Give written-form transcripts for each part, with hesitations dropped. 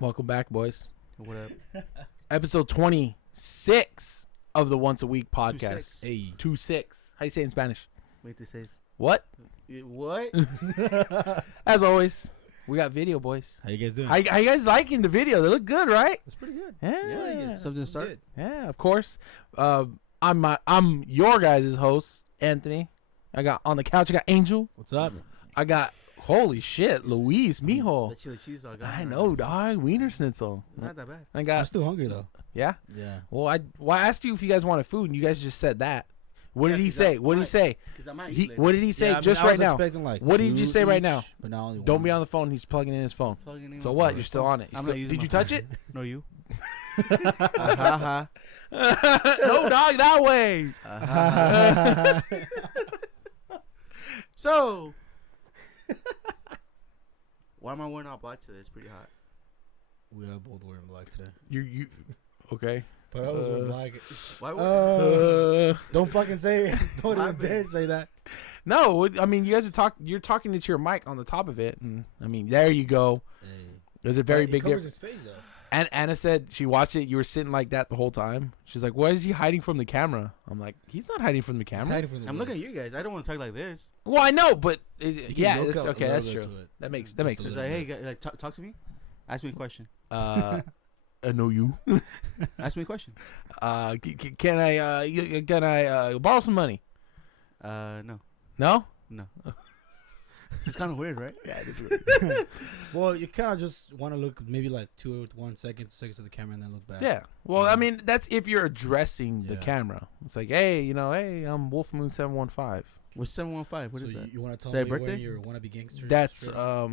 Welcome back, boys. What up? Episode 26 of the Once a Week podcast. 26. Hey. 26. How do you say it in Spanish? Wait, this says What? what? As always, we got video, boys. How you guys doing? How you guys liking the video? They look good, right? It's pretty good. Yeah. Something to start. Yeah, of course. I'm your guys' host, Anthony. I got on the couch. I got Angel. What's up? I got holy shit, Luis, mijo. The chili cheese dog. I know, dog. Wiener Schnitzel. Not that bad. I I'm got still hungry though. yeah. Yeah. Well, I asked you if you guys wanted food, and you guys just said that. What Yeah, did he 'cause say? I What did he might. say? Because I might. What did he say? Yeah, I mean, just I right was now. expecting like What did you 2 say right each, now? But now only Don't one. be on the phone. He's plugging in his phone. Plugging in So my what? phone. You're still on it. I'm Still- not using did my you touch phone. it? No, you. Ha No, dog, that way. ha. So, why am I wearing all black today? It's pretty hot. We are both wearing black today. You okay? But I was wearing black. Why? Don't fucking say it. Don't even happened? dare say that. No, I mean you guys are you're talking into your mic on the top of it, and I mean there you go. Hey. There's a very But big it covers difference. his face though. And Anna said she watched it. You were sitting like that the whole time. She's like, "Why is he hiding from the camera?" I'm like, "He's not hiding from the He's camera." hiding from the I'm light. looking at you guys. I don't want to talk like this. Well, I know, but You can yeah, look it's up a okay. little That's bit true. to it. That makes Just a It's little like, hey, bit. guys, like, talk to me. Ask me a question. I know you. Ask me a question. Can I borrow some money? No. No. This is kind of weird, right? Yeah, it's weird. Well, you kind of just want to look maybe like 2 seconds to the camera and then look back. Yeah. Well, I mean, that's if you're addressing the Yeah. camera. It's like, hey, I'm Wolf Moon 715. What's 715? What so is that? you want to tell Their me you're birthday? wearing your wannabe gangster? That's straight up?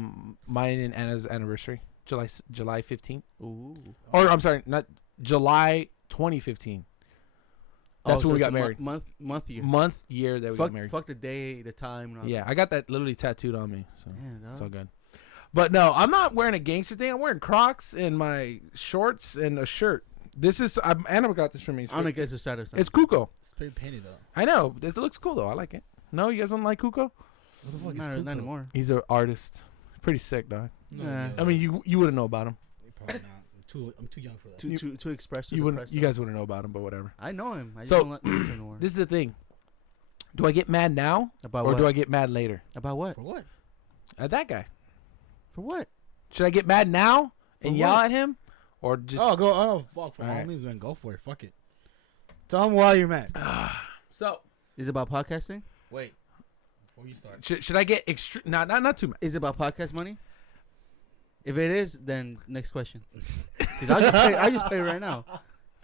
mine and Anna's anniversary, July 15th. Ooh. Or I'm sorry, not July 2015. That's when we got married. Month year. Month year that we got married. Fuck the day, the time. And all Yeah, I got that literally tattooed on me, so that. Yeah, it's dog. all good. But no, I'm not wearing a gangster thing. I'm wearing Crocs and my shorts and a shirt. This is Anna got this for me. I don't guess it's Saturday. It's Kuko. It's pretty painted though. I know. This looks cool though. I like it. No, you guys don't like Kuko? What the fuck is Not Kuko? anymore. He's an artist. Pretty sick, dog. No, Nah. I mean, you wouldn't know about him. probably not. I'm too young for that. Too expressive. You wouldn't. You guys wouldn't know about him, but whatever. I know him. I just So, don't like listen anymore. This is the thing. Do I get mad now About or what? do I get mad later? About what? For what? At that guy. For what? Should I get mad now and For yell what? at him, or just? Oh, go. Oh, fuck. For all Alright. means, man, go for it. Fuck it. Tell him why you're mad. So Is it about podcasting? Wait. Before you start. should I get extreme? Not too mad. Is it about podcast money? If it is, then next question. Because I just pay right now.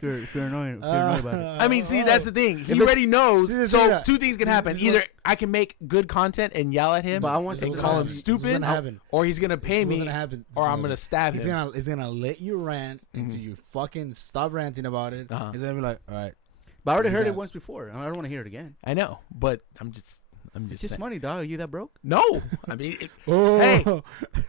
If you're annoyed, about it. I mean, see, that's the thing. He it's- already knows. See, So that. two things can happen. This is Either what- I can make good content and yell at him, But I want This and is something call what's him else. gonna- this is what's stupid, gonna happen. or he's gonna pay This is what's me, gonna happen. or I'm gonna stab He's him. gonna let you rant until Mhm. you fucking stop ranting about it. Uh-huh. He's gonna be like, all right. But I already heard it Exactly. once before. I don't want to hear it again. I know, but I'm just It's just saying. money, dog. Are you that broke? No, I mean, Oh, Hey.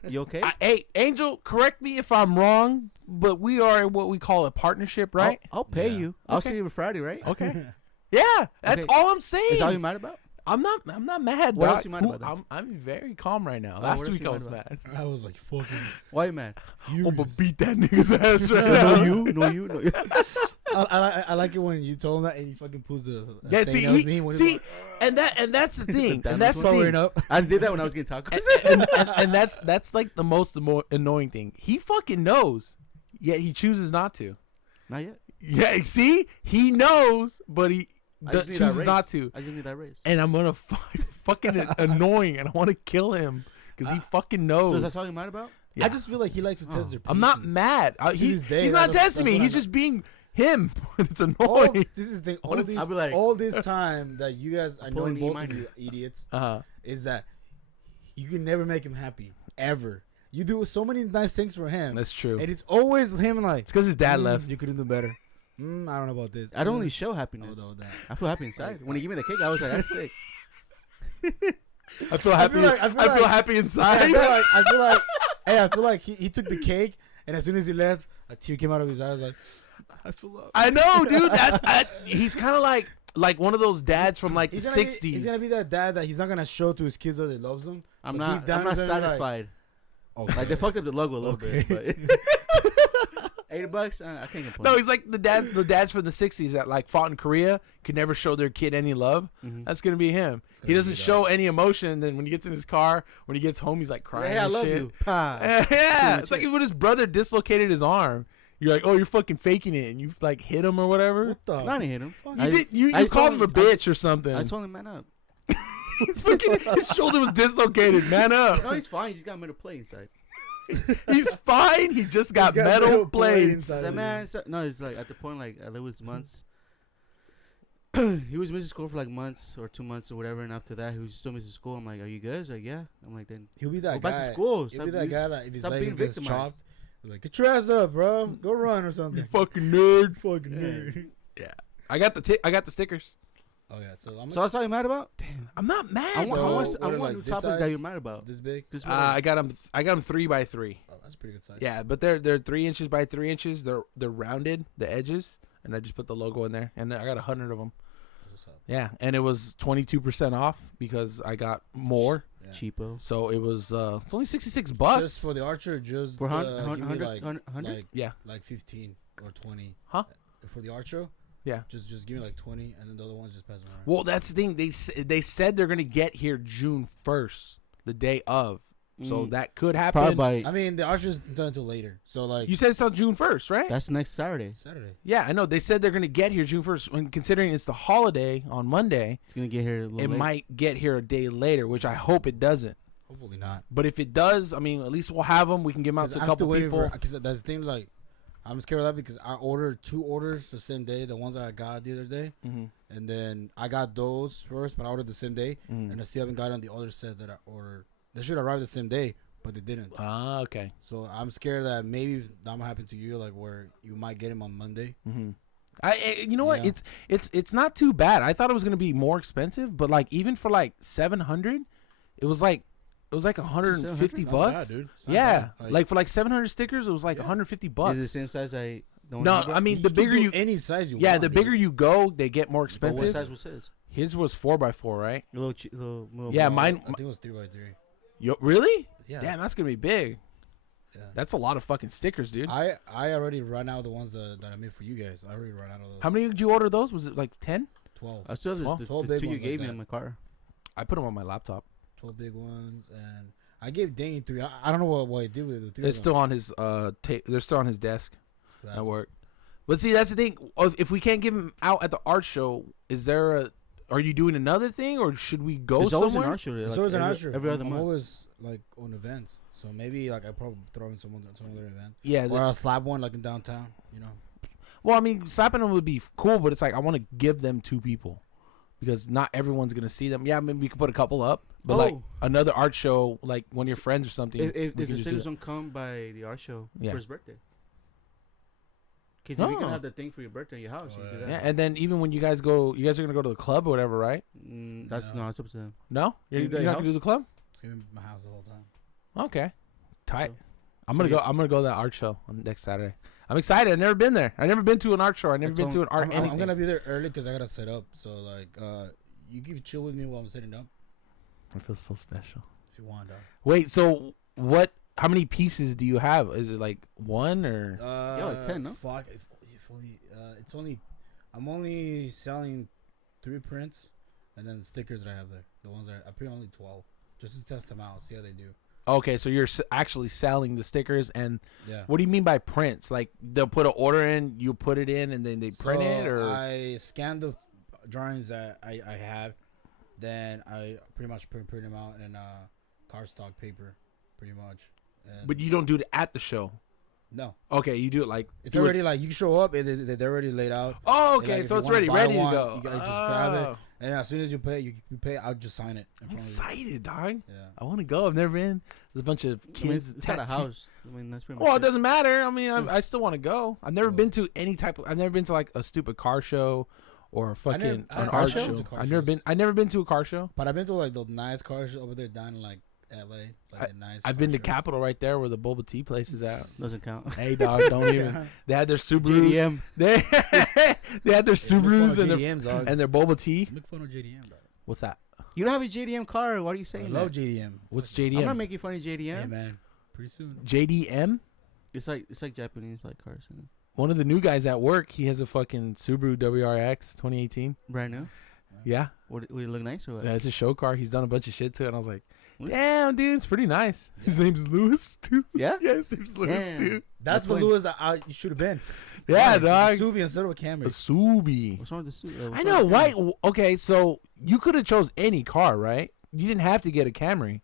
You okay? hey, Angel, correct me if I'm wrong, but we are what we call a partnership, right? I'll pay Yeah. you. I'll Okay. see you Friday, right? Okay. Yeah, that's Okay. all I'm saying. Is that all you mad about? I'm not mad. What dog. else you mad Who- about then? I'm very calm right now. Oh, Last what else week you I mad was about? mad. I was like, fucking. Why you mad? I'm gonna beat that nigga's ass right no, now. you. No, you. No, you. I like it when you told him that and he fucking pulls the. Yeah, thing see, that was he- me when he see, was and that's the thing, The and that's the diamonds thing, like, up. I did that when I was getting tacos. and that's like the most annoying thing. He fucking knows, yet he chooses not to. Not yet. Yeah, see, he knows, but he I just need that chooses raise. not to. I just need that raise. And I'm gonna fucking annoying, and I want to kill him because he fucking knows. So is that all you mad about? Yeah. I just feel like he likes to test Oh. their. I'm not patience. mad. To this day, He's not that's testing me. what He's I know. just being him. It's All, annoying. this is the thing. What is- I'll be like- All this time that you guys, I know pulling E both minor. of you idiots, Uh-huh. is that you can never make him happy ever. You do so many nice things for him, That's true. and it's always him like. It's because his dad left. You couldn't do better. I don't know about this. I don't really show happiness. Oh, that. I feel happy inside. When he gave me the cake, I was like, that's sick. I feel happy. I feel happy inside. I feel like he took the cake, and as soon as he left, a tear came out of his eye. I was like, I feel love. I know, dude. He's kind of like one of those dads from like the He's gonna be- 60s. He's gonna be that dad that he's not gonna show to his kids that he loves them. I'm But not. deep down I'm not he's gonna be like, satisfied. Oh, Like they fucked up the logo a little Okay. bit, but $80. I can't complain. No, he's like the dads from the '60s that like fought in Korea, could never show their kid any love. Mhm. That's gonna be him. gonna He doesn't be that. show any emotion, and then when he gets in his car, when he gets home, he's like crying. Yeah, I and love shit. you. Pa. Yeah, much it's like it. when his brother dislocated his arm. You're like, oh, you're fucking faking it, and you like hit him or whatever. What the? No, I didn't hit him. fuck? You I- did. You I called him a told him- bitch or something. I just told him man up. His fucking his shoulder was dislocated. Man up. No, he's fine. He's got metal plate inside. He's fine. He just got, got metal metal plates. plates. So, man, no, it's like at the point like there was months. He was missing school for like months or 2 months or whatever, and after that he was still missing school. I'm like, "Are you good?" He's like, "Yeah." I'm like, "Then He'll be that go guy. back to school." He'll Stop be that being- guy that if his stop leg being gets victimized. chopped, he's like, get your ass up, bro. Go run or something. You fucking nerd. fucking Yeah. nerd. I got the stickers. Oh yeah, so I'm So that's all you mad about? I'm not mad. I want, I So, want, what I are, want like, new this topic that size? you're mad about. this big. This I got them 3x3. Oh, that's a pretty good size. Yeah, but they're 3 inches by 3 inches. They're rounded, the edges, and I just put the logo in there, and I got 100 of them. That's what's up. Yeah, and it was 22% off because I got more. Yeah. cheapo. So it was it's only $66. Just for the archer, just For give me 100, like 100? Yeah. like 15 or 20. Huh? For the archer. Yeah. Just give me like 20, and then the other ones just pass them around. Well, that's the thing. They said they're gonna get here June 1st, the day of. So Mm. that could happen. Probably by I mean, the archer's not until later. So like You said it's on June 1st, right? that's next Saturday. Saturday. Yeah, I know. They said they're gonna get here June 1st. When considering it's the holiday on Monday, It's gonna get here a little it late. might get here a day later, which I hope it doesn't. Hopefully not. But if it does, I mean, at least we'll have them. We can give them out 'Cause to a I'm couple still waiting people. because that's the thing. Like, I'm scared of that because I ordered 2 orders the same day. The ones that I got the other day, Mhm. and then I got those first, but I ordered the same day, Mhm. and I still haven't gotten the other set that I ordered. They should arrive the same day, but they didn't. Ah, okay. So I'm scared that maybe that might happen to you, like where you might get them on Monday. Mm-hmm. You know what? Yeah. It's not too bad. I thought it was gonna be more expensive, but like even for like 700, it was like 150 It's not bad, bucks. dude. It's not Yeah, bad. like for like 700 stickers, it was like Yeah. 150 Is it bucks. the same size I? The one No, you brought? I mean the can bigger do you, any size you yeah, want. the dude. bigger you go, they get more But expensive. what size was his? His was 4x4, right? A little Yeah, more- mine. I think it was 3x3. Yo, really? Yeah. Damn, that's gonna be big. Yeah. That's a lot of fucking stickers, dude. I already ran out of the ones that I made for you guys. I already ran out of those. How many did you order those? Was it like 10? 12. I still have Well, the 12 two big you ones like gave me that. in my car. I put them on my laptop. 12 big ones, and I gave Danny 3. I don't know what I did with the 3. It's still on his they're still on his desk So at work. But see, that's the thing. If we can't give them out at the art show, are you doing another thing, or should we go There's always an somewhere? art show. It's Like always an every, usher. every other I'm month. always like on events, so maybe like I probably throw in some other event, Yeah. or I'll slap one like in downtown. You know, Well, I mean, slapping them would be cool, but it's like I want to give them to people because not everyone's gonna see them. Yeah, I mean, we could put a couple up, but like Oh. another art show, like one of your friends or something. If we the can just do stickers that. don't come by the art show Yeah. for his birthday. Because if you Oh. can have the thing for your birthday in your house, you can do that. Yeah, and then even when you guys are gonna go to the club or whatever, right? That's No. no, it's up to them. No, You you're go to not your gonna do house? the club. it's gonna be my house the whole time. Okay, tight. So- I'm so gonna you- go. I'm gonna go to that art show on next Saturday. I'm excited. I've never been there. I've never been to an art show. I've never That's been to an art I'm anything. gonna be there early because I gotta set up. So like, you can chill with me while I'm setting up I feel so special. if you want. Wait, so what? How many pieces do you have? Is it like one or? Yeah, like 10, no? Fuck. If only, it's only. I'm only selling 3 prints, and then the stickers that I have there. The ones that I put only 12, just to test them out, see how they do. Okay, so you're actually selling the stickers, and Yeah. what do you mean by prints? Like they'll put an order in, you put it in, and then they print it, or I scan the drawings that I have, then I pretty much print them out in cardstock paper, pretty much. And but you don't do it at the show. no, Okay, you do it like it's do it- already like you can show up and they're already laid out. Oh, like, okay, if so you it's wanna ready, buy ready one, to go. you gotta just grab it. Oh, And as soon as you pay, I'll just sign it. in I'm front of you. excited, dog. Yeah. I want to go. I've never been. There's a bunch of I mean, kids. it's at a tattooed- house. I mean, that's pretty much Well, it doesn't matter. I mean, I still want to go. I've never Well- been to any type of. I've never been to like a stupid car show, or a fucking I an never art been show. to car I've never shows. been. I've never been to a car show. But I've been to like the nice cars over there down in like LA. Like the nice. I've car been to shows. Capitol right there where the boba tea place is at. Doesn't count. Hey, dog, don't even. They had their Subaru. JDM. They they had their Hey, make fun Subarus of and their JDMs, dog. and their boba tea. Make fun of JDM, dog. What's that? You don't have a JDM car. What are you I saying? love that? JDM. What's I'm not JDM? making fun of JDM. Yeah, man. Pretty soon. JDM? It's like Japanese like cars. You know? One of the new guys at work, he has a fucking Subaru WRX 2018. Brand new. Yeah, Would it look nice or what? it's a show car. He's done a bunch of shit to it, and I was like, What? damn, dude, it's pretty nice. His name's Lewis, too. Yeah? Yeah, his name's Lewis, Damn. too. That's That's the when- Lewis you should have been. Yeah, dog. Subi instead of a Camry. A Subi. What's wrong with the suit? I know. Why? Okay, so you could have chose any car, right? You didn't have to get a Camry.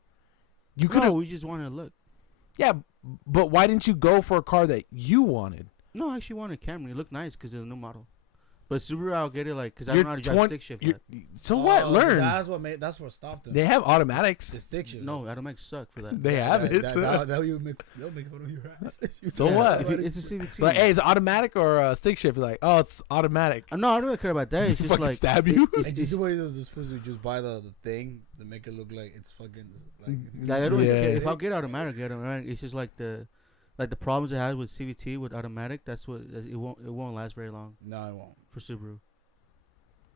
You could have. No, we just wanted to look. Yeah, but why didn't you go for a car that you wanted? No, I actually wanted a Camry. It looked nice because it's a new model. But Subaru, I'll get it like because I You're don't know how to drive 20 stick shift. you're- Yet. So what? Learn. That's what stopped them. They have The automatics. stick shift. No, automatic suck for that. They have it. They'll make fun of your ass. So what? If it's a CVT. Like, hey, is it automatic or stick shift? Like, oh, it's automatic. No, I don't really care about that. It's just Fucking like stab you? And just the way those fools who just buy the thing to make it look like it's fucking Like, I don't Yeah. really care. If I'll get automatic, get automatic. It's just like the problems it has with CVT with automatic. That's what it won't last very long No, I won't. for Subaru.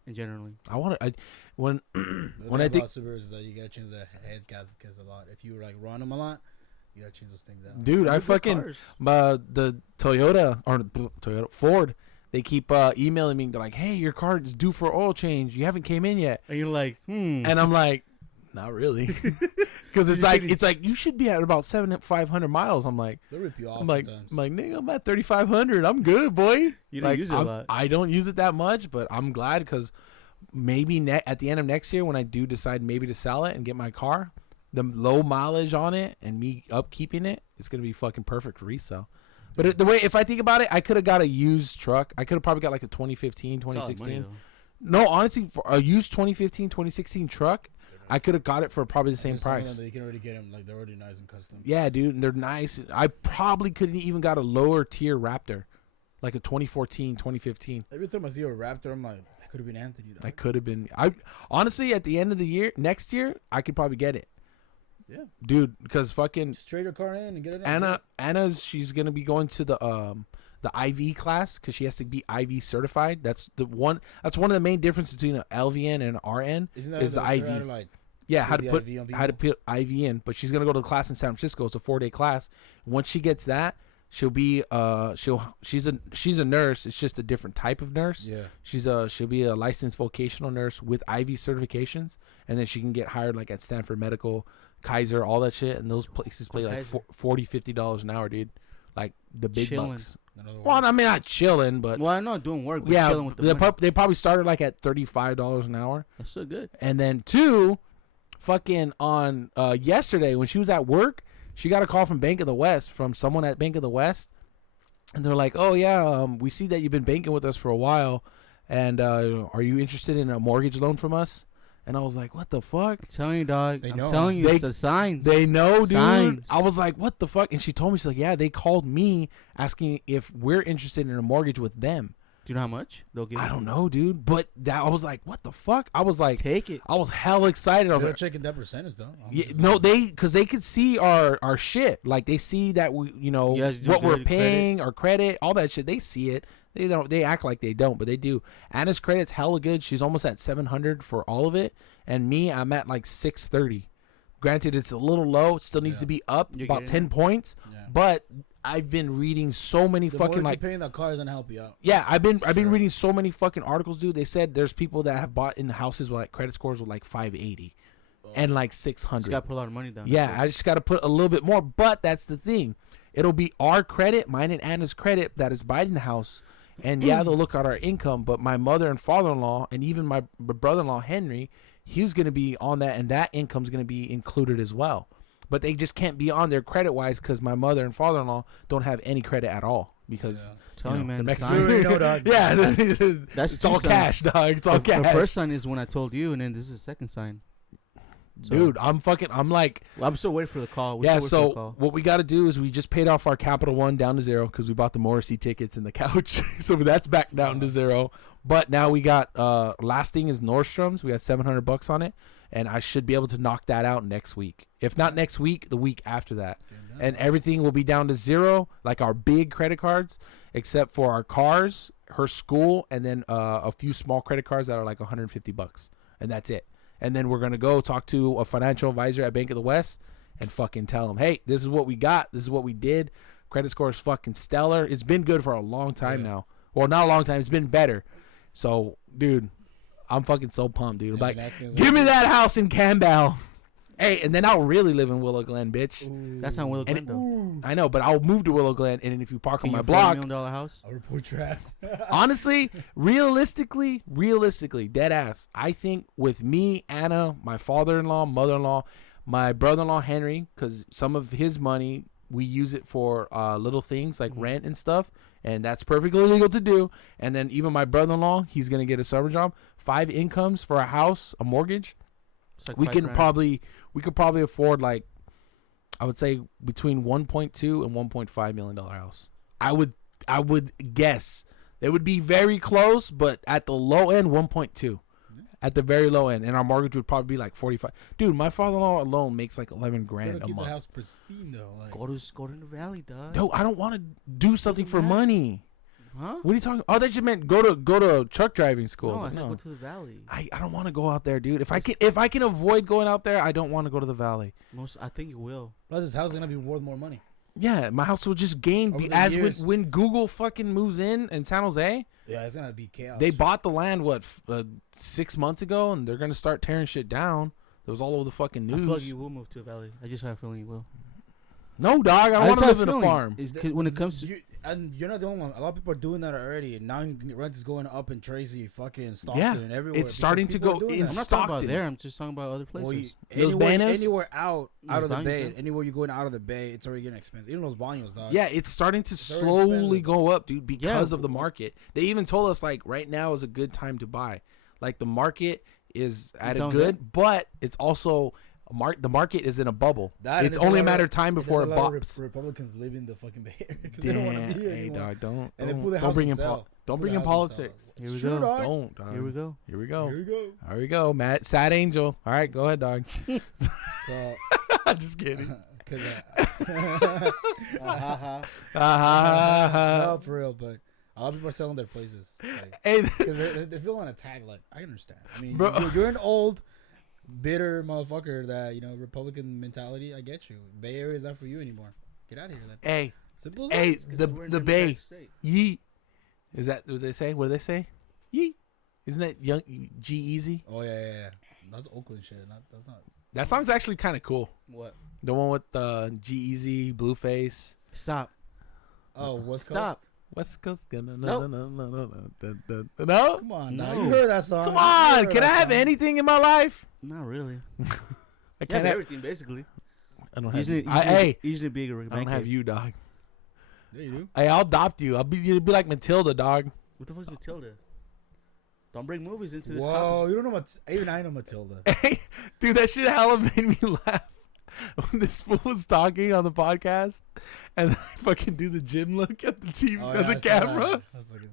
And generally, I want to. When The when I thing think, about Subarus is that you gotta change the head gaskets a lot. If you like run them a lot, you gotta change those things out. dude, I They're good fucking cars. the Toyota Ford. They keep emailing me. They're like, "Hey, your car is due for oil change. You haven't came in yet." And you're like, And I'm like, "Not really," because it's like you should be at about 500 miles. I'm like, They'll rip you off I'm like, sometimes. nigga, I'm at 3,500. I'm good, boy. You don't Like, use it a lot. I don't use it that much, but I'm glad because maybe at the end of next year when I do decide maybe to sell it and get my car, the low mileage on it and me upkeeping it, it's gonna be fucking perfect for resale. But the way, if I think about it, I could have got a used truck. I could have probably got like a 2015, It's a lot of money, 2016. though. No, honestly, for a used 2015, 2016 truck, I could have got it for probably the same There's some of price. them that you can already get them like they're already nice and custom. Yeah, dude, and they're nice. I probably couldn't even got a lower tier Raptor, like a 2014, 2015. Every time I see a Raptor, I'm like, that could have been Anthony. Dog. I could have been. I honestly, at the end of the year, next year, I could probably get it. Yeah. Dude, because fucking Just trade your car in and get it. She's gonna be going to the IV class because she has to be IV certified. That's one of the main differences between an LVN and an RN. Isn't that is the they're IV. trying to, like, Yeah, how put to the put IV on how to people? put IV in, but she's gonna go to the class in San Francisco. It's a 4-day class. Once she gets that, she'll be she's a nurse. It's just a different type of nurse. Yeah. She'll be a licensed vocational nurse with IV certifications, and then she can get hired like at Stanford Medical, Kaiser, all that shit, and those places pay like Kaiser. $40-$50 an hour, dude. Like the big Chilling. bucks. Another Well, one. I mean, not chilling, but Well, I'm not doing work. We're yeah, chilling with the money. they probably started like at $35 an hour. That's so good. And then two, fucking on yesterday when she was at work, she got a call from Bank of the West from someone at Bank of the West, and they're like, "Oh yeah, we see that you've been banking with us for a while, and are you interested in a mortgage loan from us?" And I was like, "What the fuck?" I'm telling you, dog. They I'm know. telling you, They- it's the signs. They know, dude. Signs. I was like, "What the fuck?" And she told me, she's like, "Yeah, they called me asking if we're interested in a mortgage with them." Do you know how much they'll give? I you? don't know, dude. But that I was like, "What the fuck?" I was like, Take it. I was hell excited. I was They're like, checking that percentage though. Yeah, no, because they could see our shit. Like they see that we, You guys do what we're good paying, our credit, all that shit. They see it. They don't. They act like they don't, but they do. Anna's credit's hella good. She's almost at 700 for all of it, and me, I'm at like 630. Granted, it's a little low. It still needs Yeah. to be up You're about getting 10 points. Yeah. But I've been reading so many The fucking more like. you're paying, that car is gonna help you out. Yeah, I've been Sure. reading so many fucking articles, dude. They said there's people that have bought in houses with like credit scores with like 580 and like 600. Just gotta put a lot of money down. Yeah, I just got to put a little bit more. But that's the thing. It'll be our credit, mine and Anna's credit, that is buying the house. And yeah, they'll look at our income. But my mother and father-in-law, and even my brother-in-law, Henry, he's going to be on that. And that income's going to be included as well. But they just can't be on there credit-wise because my mother and father-in-law don't have any credit at all. Because, Yeah. Tell you, man. the the Mexican- signs. You already know, dog. yeah, That's it's two all signs. cash, dog. It's all The cash. first sign is when I told you, and then this is the second sign. So- Dude, I'm like, Well, I'm still waiting for the call. We're yeah, still waiting for the so call. what we got to do is we just paid off our Capital One down to zero because we bought the Morrissey tickets and the couch. So that's back down to zero. But now we got last thing is Nordstrom's. We got $700 on it, and I should be able to knock that out next week. If not next week, the week after that. And everything will be down to zero, like our big credit cards, except for our cars, her school, and then a few small credit cards that are like $150, and that's it. And then we're gonna go talk to a financial advisor at Bank of the West and fucking tell them, hey, this is what we got, this is what we did. credit score is fucking stellar. It's been good for a long time Yeah. now. Well, not a long time. It's been better. So, dude, I'm fucking so pumped, dude. And Like, the next thing is give me like- that house in Campbell. Hey, and then I'll really live in Willow Glen, bitch. Ooh. That's not Willow And Glen, though. Ooh. I know, but I'll move to Willow Glen, and then if you park Can on you my afford a $1 block, million house? I'll report your ass. honestly, realistically, dead ass. I think with me, Anna, my father-in-law, mother-in-law, my brother-in-law Henry, because some of his money we use it for little things like Mhm. rent and stuff, and that's perfectly legal to do. And then even my brother-in-law, he's gonna get a summer job. 5 incomes for a house, a mortgage. It's like We 5 can grand. we could probably afford, like, I would say between 1.2 and 1.5 million dollar house. I would guess they would be very close, but at the low end 1.2. At the very low end, and our mortgage would probably be like 45. Dude, my father-in-law alone makes like 11 grand Gotta a keep the month. house pristine though. Like, Go to the valley, dog. No, I don't want to do something for matter. money. Huh? What are you talking? Oh, that just meant go to truck driving school. I No, I was said like, go no. to the valley. I don't want to go out there, dude. If It's- I can avoid going out there, I don't want to go to the valley. I think you will. plus this house is gonna be worth more money. Yeah, my house will just gain Over the as years. when Google fucking moves in San Jose. Yeah, it's gonna be chaos. They bought the land 6 months ago, and they're gonna start tearing shit down. It was all over the fucking I feel like news. you will move to a valley. I just have a feeling you will. No, dog, I want just to have live in a feeling. farm. It's 'cause when it comes to and you're not the only one. A lot of people are doing that already. And now rent is going up in Tracy, fucking Stockton, Yeah, and everywhere. it's because starting to people are go doing in that. I'm not talking about Stockton. there. I'm just talking about other places. Well, Los anywhere, Banos? anywhere out Los of the Banos, bay, yeah. anywhere you're going out of the bay, it's already getting expensive. Even those volumes, dog. Yeah, it's starting to It's already slowly expensive. go up, dude, because Yeah. of the market. They even told us, like, right now is a good time to buy. Like, the market is at a Sounds good, but it's also the market is in a bubble. That and It's there's a only a lot matter of- of time there's before a it lot of bops. Republicans live in the fucking Bay Area because they don't want to Damn, be here hey, anymore. dog, don't And they put the don't bring in houses out. don't Put bring the in houses out. politics. Here we Sure, go. dog. Don't, dog. Here we go. Here we go. Here we go. There we go, Matt. Sad Angel. All right, go ahead, dog. So, Just kidding. because Uh-huh. no, for real, but a lot of people are selling their places. Like, Hey, because they're feeling attacked. Like, I understand. I mean, Bro. you're an old, bitter motherfucker that, Republican mentality. I get you. Bay Area is not for you anymore. Get out of here then. hey, Simple as hey, that. the Bay. Yeet. Is that what they say? What do they say? Yeet. Isn't that Young G Easy? Oh, yeah. That's Oakland shit. That's not. That song's actually kind of cool. What? The one with G Easy, Blueface. Stop. Oh, West Stop. Coast? West Coast. No. Come on, now. You No. heard that song. Come You on. heard Can I that have song. anything in my life? Not really. I Yeah, can't have. everything basically. I don't have. Usually, You. Hey, usually big. I don't have you, dog. Yeah, you do. Hey, I'll adopt you. You'll be like Matilda, dog. What the fuck's Matilda? Don't bring movies into this. Whoa, conference. you don't know even I know Matilda. Hey, dude, that shit hella made me laugh when this fool was talking on the podcast, and I fucking do the gym look at the TV, Oh, at yeah, the I saw camera. that. I was looking-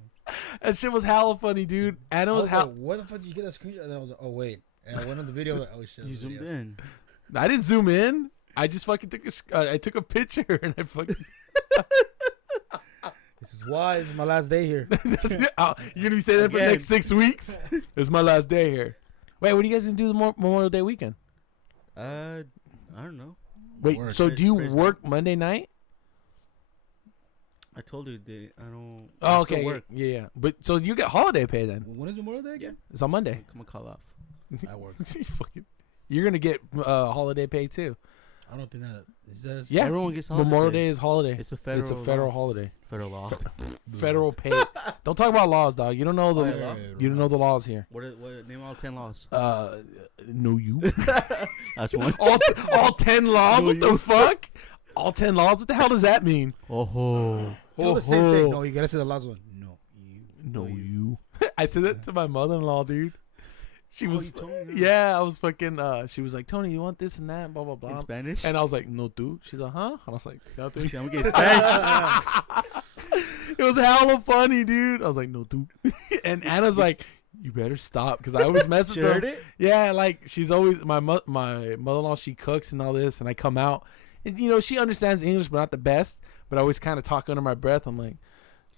That shit was hella funny, dude. And it I was was how like, where the fuck did you get that screenshot? And then I was like, oh wait. And I went on the video. Like, oh shit. You that's a zoomed video. in. I didn't zoom in. I just fucking I took a picture and I fucking. This is why this is my last day here. You're gonna be saying that for the Again. next 6 weeks. It's my last day here. Wait, what are you guys gonna do the Memorial Day weekend? I don't know. Wait, Work. so do you Praise work Monday night? I told you that I don't. Oh, I still okay, Work. yeah. But so you get holiday pay then? When is Memorial Day again? It's on Monday. I'm gonna call off. I work. You're gonna get holiday pay too. I don't think that. Is that Yeah, Everyone gets holiday. Memorial pay. Day is holiday. It's a federal. It's a federal law. holiday. Federal law. Federal pay. Don't talk about laws, dog. You don't know the Oh, yeah, law? you don't know the laws here. What? Name all 10 laws. No, you. That's one. all 10 laws. No, What you. the fuck? All 10 laws. What the hell does that mean? Oh. Do the same thing. Oh. No, you gotta say the last one. No, you. No, you. I said that to my mother-in-law, dude. She was, you told me that. yeah, I was fucking. She was like, Tony, you want this and that, blah blah In blah. Spanish. And I was like, no, dude. She's like, huh? And I was like, nothing. I'm gonna get Spanish. It was hella funny, dude. I was like, no, dude. And Anna's like, you better stop, because I always mess with She heard them. it? Yeah, like she's always my mother-in-law. She cooks and all this, and I come out, and she understands English, but not the best. But I always kind of talk under my breath. I'm like,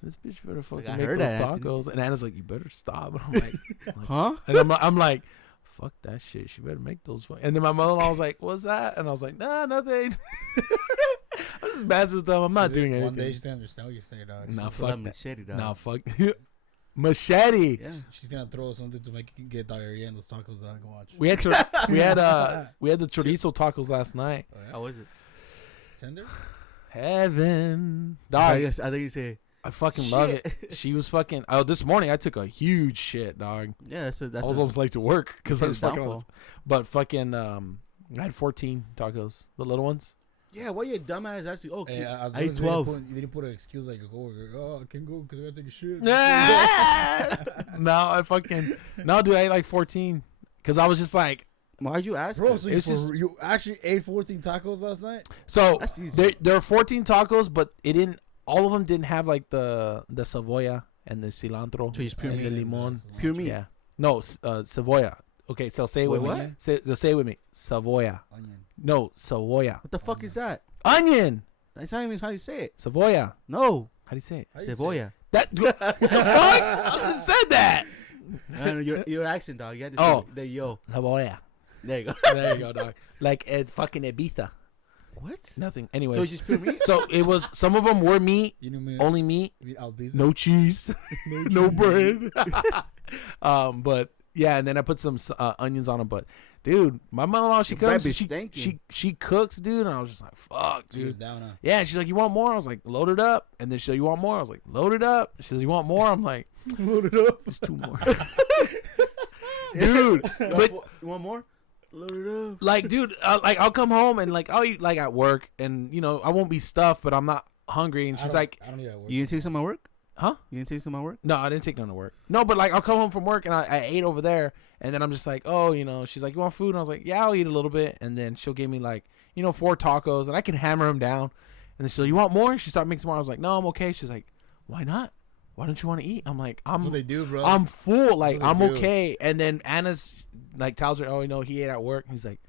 this bitch better fucking I make heard those that, Anthony. tacos. And Anna's like, you better stop. And I'm like, Huh? and I'm like, fuck that shit. She better make those. And then my mother-in-law was like, what's that? And I was like, nah, nothing. I was just just messing with them. I'm not doing One day anything. she's gonna understand what you're saying, dog. Nah, Pull out fuck that. machete, dog. Nah, fuck. Machete. Yeah. She's gonna throw something to make you get diarrhea and those tacos that I can watch. We had we had the chorizo tacos last night. Oh, yeah? How was it? Tender? Heaven, I dog. think you say. I fucking love Shit. it. She was fucking. Oh, this morning I took a huge shit, dog. Yeah, that's I was almost late to work because I was It's fucking. downfall. But fucking, I had 14 tacos, the little ones. Yeah, why you dumbass asking? Oh, Hey, as I long ate as 12. You didn't put an excuse like a coworker. Oh, I can't go because I gotta take a shit. No, I fucking no, dude. I ate like 14 because I was just like, Why'd you ask? Bro, her? so It's just- you actually ate 14 tacos last night? so That's easy. there are 14 tacos, but it didn't. All of them didn't have like the cebolla and the cilantro So you just pure and meat. the limon. Pure meat. Yeah, no, cebolla. Okay, so say it Wait, with what? me. Say it with me. Cebolla. Onion. No, cebolla. What the fuck is that? Onion. That's not even how you say it. Cebolla. No, How do you say it? How you say cebolla. That. What the fuck? I just said that. No, your accent, dog. You had to Oh. say the yo. Cebolla. There you go. There you go, dog. Like fucking Ibiza. What? Nothing. Anyway. So it's just pure meat? So it was. Some of them were meat, You know me. only meat, Albiza. no cheese, no bread. But yeah, and then I put some onions on them. But dude, my mother-in-law, she Your bread comes, be she stinking. cooks, dude, and I was just like, fuck, She was dude. down, huh? Yeah, she's like, you want more? I was like, load it up. And then she's like, you want more? I was like, load it up. She's like, you want more? I'm like, Load it up. just 2 more. Dude, but You want more? Load it up. like, dude, like I'll come home and like I'll eat like at work, and you know I won't be stuffed, but I'm not hungry. And she's like, I don't need that word. You didn't take some at work? huh? You didn't take some at work? No, I didn't take none to work. No, but like I'll come home from work and I ate over there, and then I'm just like, oh, you know, she's like, you want food? And I was like, yeah, I'll eat a little bit, and then she'll give me like, you know, 4 tacos, and I can hammer them down, and then she's like, you want more? She started making some more. I was like, no, I'm okay. She's like, why not? Why don't you want to eat? I'm like, That's what they do, bro. I'm full. Like, That's I'm what they do. okay. And then Anna's like tells her, oh, you know, he ate at work. And he's like,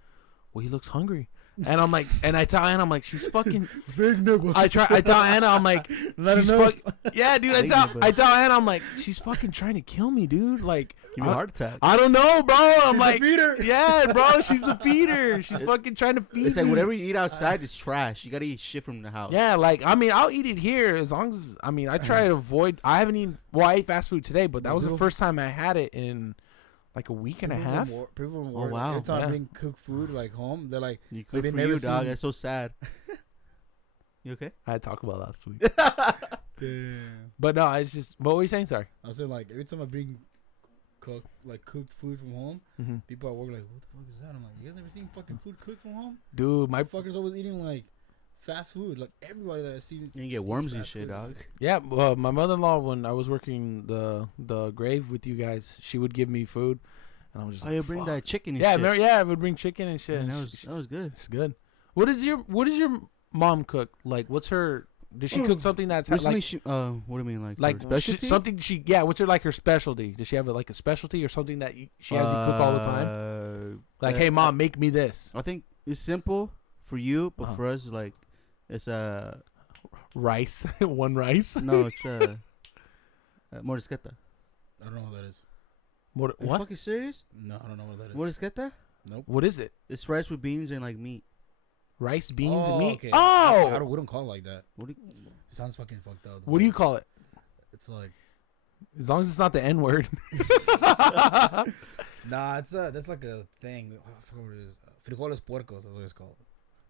well, he looks hungry. And I'm like, and I tell Anna, I'm like, she's fucking. Big nigga. I tell Anna, I'm like, Not she's enough. yeah, dude. Thank you, I bro. tell Anna, I'm like, she's fucking trying to kill me, dude. Like, Give me a heart attack. I don't know, bro. I'm She's like, a feeder. yeah, bro. She's the feeder. She's fucking trying to feed It's like me. whatever you eat outside is trash. You gotta eat shit from the house. Yeah, like I mean, I'll eat it here as long as I mean, I try to avoid. I haven't eaten. Well, I ate fast food today, but that was the People- first time I had it in like a week and a half. People from Oh, work, wow. every time Yeah. I bring cooked food like home, they're like, You So cook they for never you, dog. seen- That's so sad. You okay? I had Taco Bell last week, damn. but no, it's just. What were you saying? Sorry. I was saying like every time I bring cooked food from home, Mm-hmm. people at work like, what the fuck is that? I'm like, you guys never seen fucking food cooked from home? Dude, my Fuckers always eating like fast food. Like everybody that I see, You get worms and shit, dog. yeah, my mother-in-law when I was working the grave with you guys, she would give me food, and I was just Oh, like, you bring fuck. that chicken and Yeah, shit. remember, yeah, I would bring chicken and shit. Man, and that was good. it's good. What is your mom cook? Like, what's her? Does she cook something that's Recently, like she, what do you mean, like her she, specialty? something she yeah? What's her like her specialty? Does she have like a specialty or something that she has you cook all the time? Like, hey mom, make me this I think it's simple for you, but Uh-huh. for us, like, it's rice, one rice. no, it's morisqueta. I don't know what that is. What? Are you What? fucking serious? No, I don't know what that is. Morisqueta? Nope. What is it? It's rice with beans and like meat. Rice, beans, and meat. Okay. Oh, I wouldn't call it like that. What do Sounds fucking fucked up. what do you call it? It's like As long as it's not the N word. nah. That's like a thing. I forgot what it is. Frijoles puercos. That's what it's called.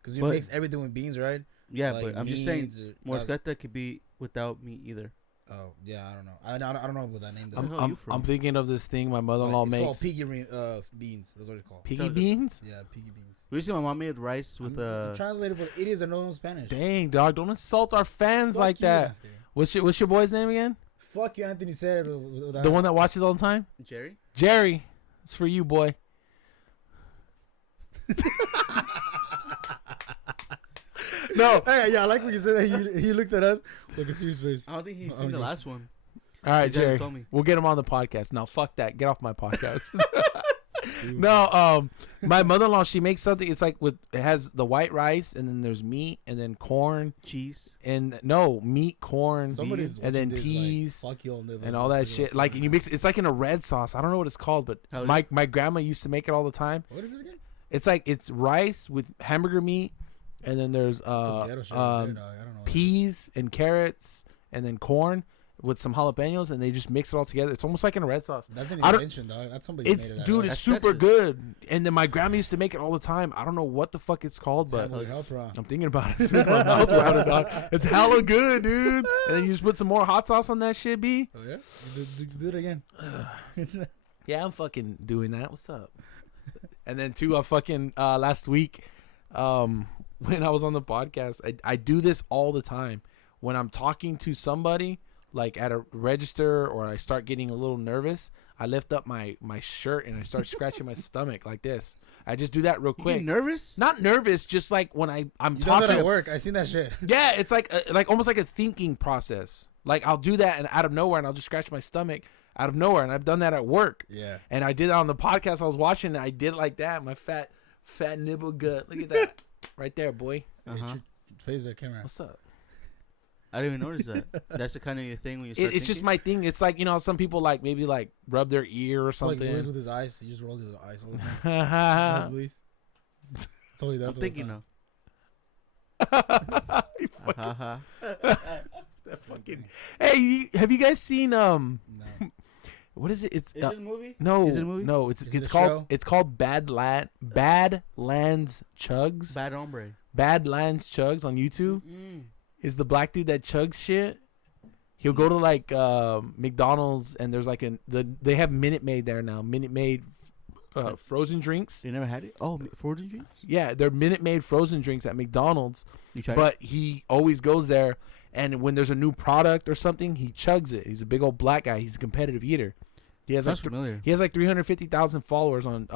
Because you But- mix everything with beans, right? Yeah, Like but I'm just saying, meats or- morisqueta could be without meat either. Oh yeah, I don't know. I don't know what that name. I'm, Where the hell I'm, you from? I'm thinking of this thing my mother-in-law it's makes. called piggy beans. That's what it's called. Piggy Tell- beans. Yeah, piggy beans. Recently, my mom made rice with translated for idiots that know no Spanish. Dang, dog! Don't insult our fans Fuck like you, that. Anthony. What's your boy's name again? Fuck you, Anthony said. With The one that watches all the time? Jerry. Jerry. It's for you, boy. No. Hey, yeah, I like when you said that. He looked at us like a serious face. I don't think he's Oh, seen the okay. last one. All right, These guys Jerry. told me. We'll get him on the podcast. No, fuck that. Get off my podcast. No, my mother-in-law, she makes something. It's like it has the white rice, and then there's meat, and then corn, Cheese. and no meat, corn, Somebody's and then watching this, peas, like, fuck you all neighbors and all that to shit. go- Like, and you mix. It's like in a red sauce. I don't know what it's called, but Hell my grandma used to make it all the time. What is it again? It's rice with hamburger meat, and then there's Some ghetto shit right there, dog. I don't know. peas and carrots, and then corn with some jalapenos, and they just mix it all together. It's almost like in a red sauce. That's an I don't- invention, dog. That's somebody made It's it. dude, it's That's super Texas. good. And then my grandma used to make it all the time. I don't know what the fuck it's called, but Help, bro. I'm thinking about it. It's making my mouth water, dog. It's hella good, dude. And then you just put some more hot sauce on that shit, B. Oh yeah, do it again. Yeah, I'm fucking doing that. What's up? And then too, last week, when I was on the podcast, I do this all the time. When I'm talking to somebody, like at a register, or I start getting a little nervous, I lift up my shirt and I start scratching my stomach like this. I just do that real You quick. get nervous? Not nervous, just like when I'm You done that talking. at work? I seen that shit. Yeah, it's like almost like a thinking process. Like I'll do that and out of nowhere, and I'll just scratch my stomach out of nowhere, and I've done that at work. Yeah. And I did it on the podcast I was watching, and I did it like that. My fat nibble gut. Look at that, right there, boy. Uh-huh. Face the camera. What's up? I didn't even notice that. That's the kind of your thing when you start It's just thinking? my thing. It's like, some people like maybe like rub their ear or It's like Luis something. with his eyes. He just rolled his eyes all the time. You Luis. That's all he does. I'm all the thinking time. fucking- Uh-huh. that fucking. Hey, have you guys seen No. what is it? It's Is it a movie? no, Is it a movie? no. It's Is it it's a called show? it's called Badlands Chugs. Bad Hombre. Badlands Chugs on YouTube. Mm. Is the black dude that chugs shit. He'll go to like McDonald's, and there's like they have Minute Maid there now. Minute Maid frozen drinks. You never had it? Oh, frozen drinks? Yeah, they're Minute Maid frozen drinks at McDonald's. You tried But he always goes there, and when there's a new product or something, he chugs it. He's a big old black guy. He's a competitive eater. He it? has Sounds like familiar. he has like 350,000 followers on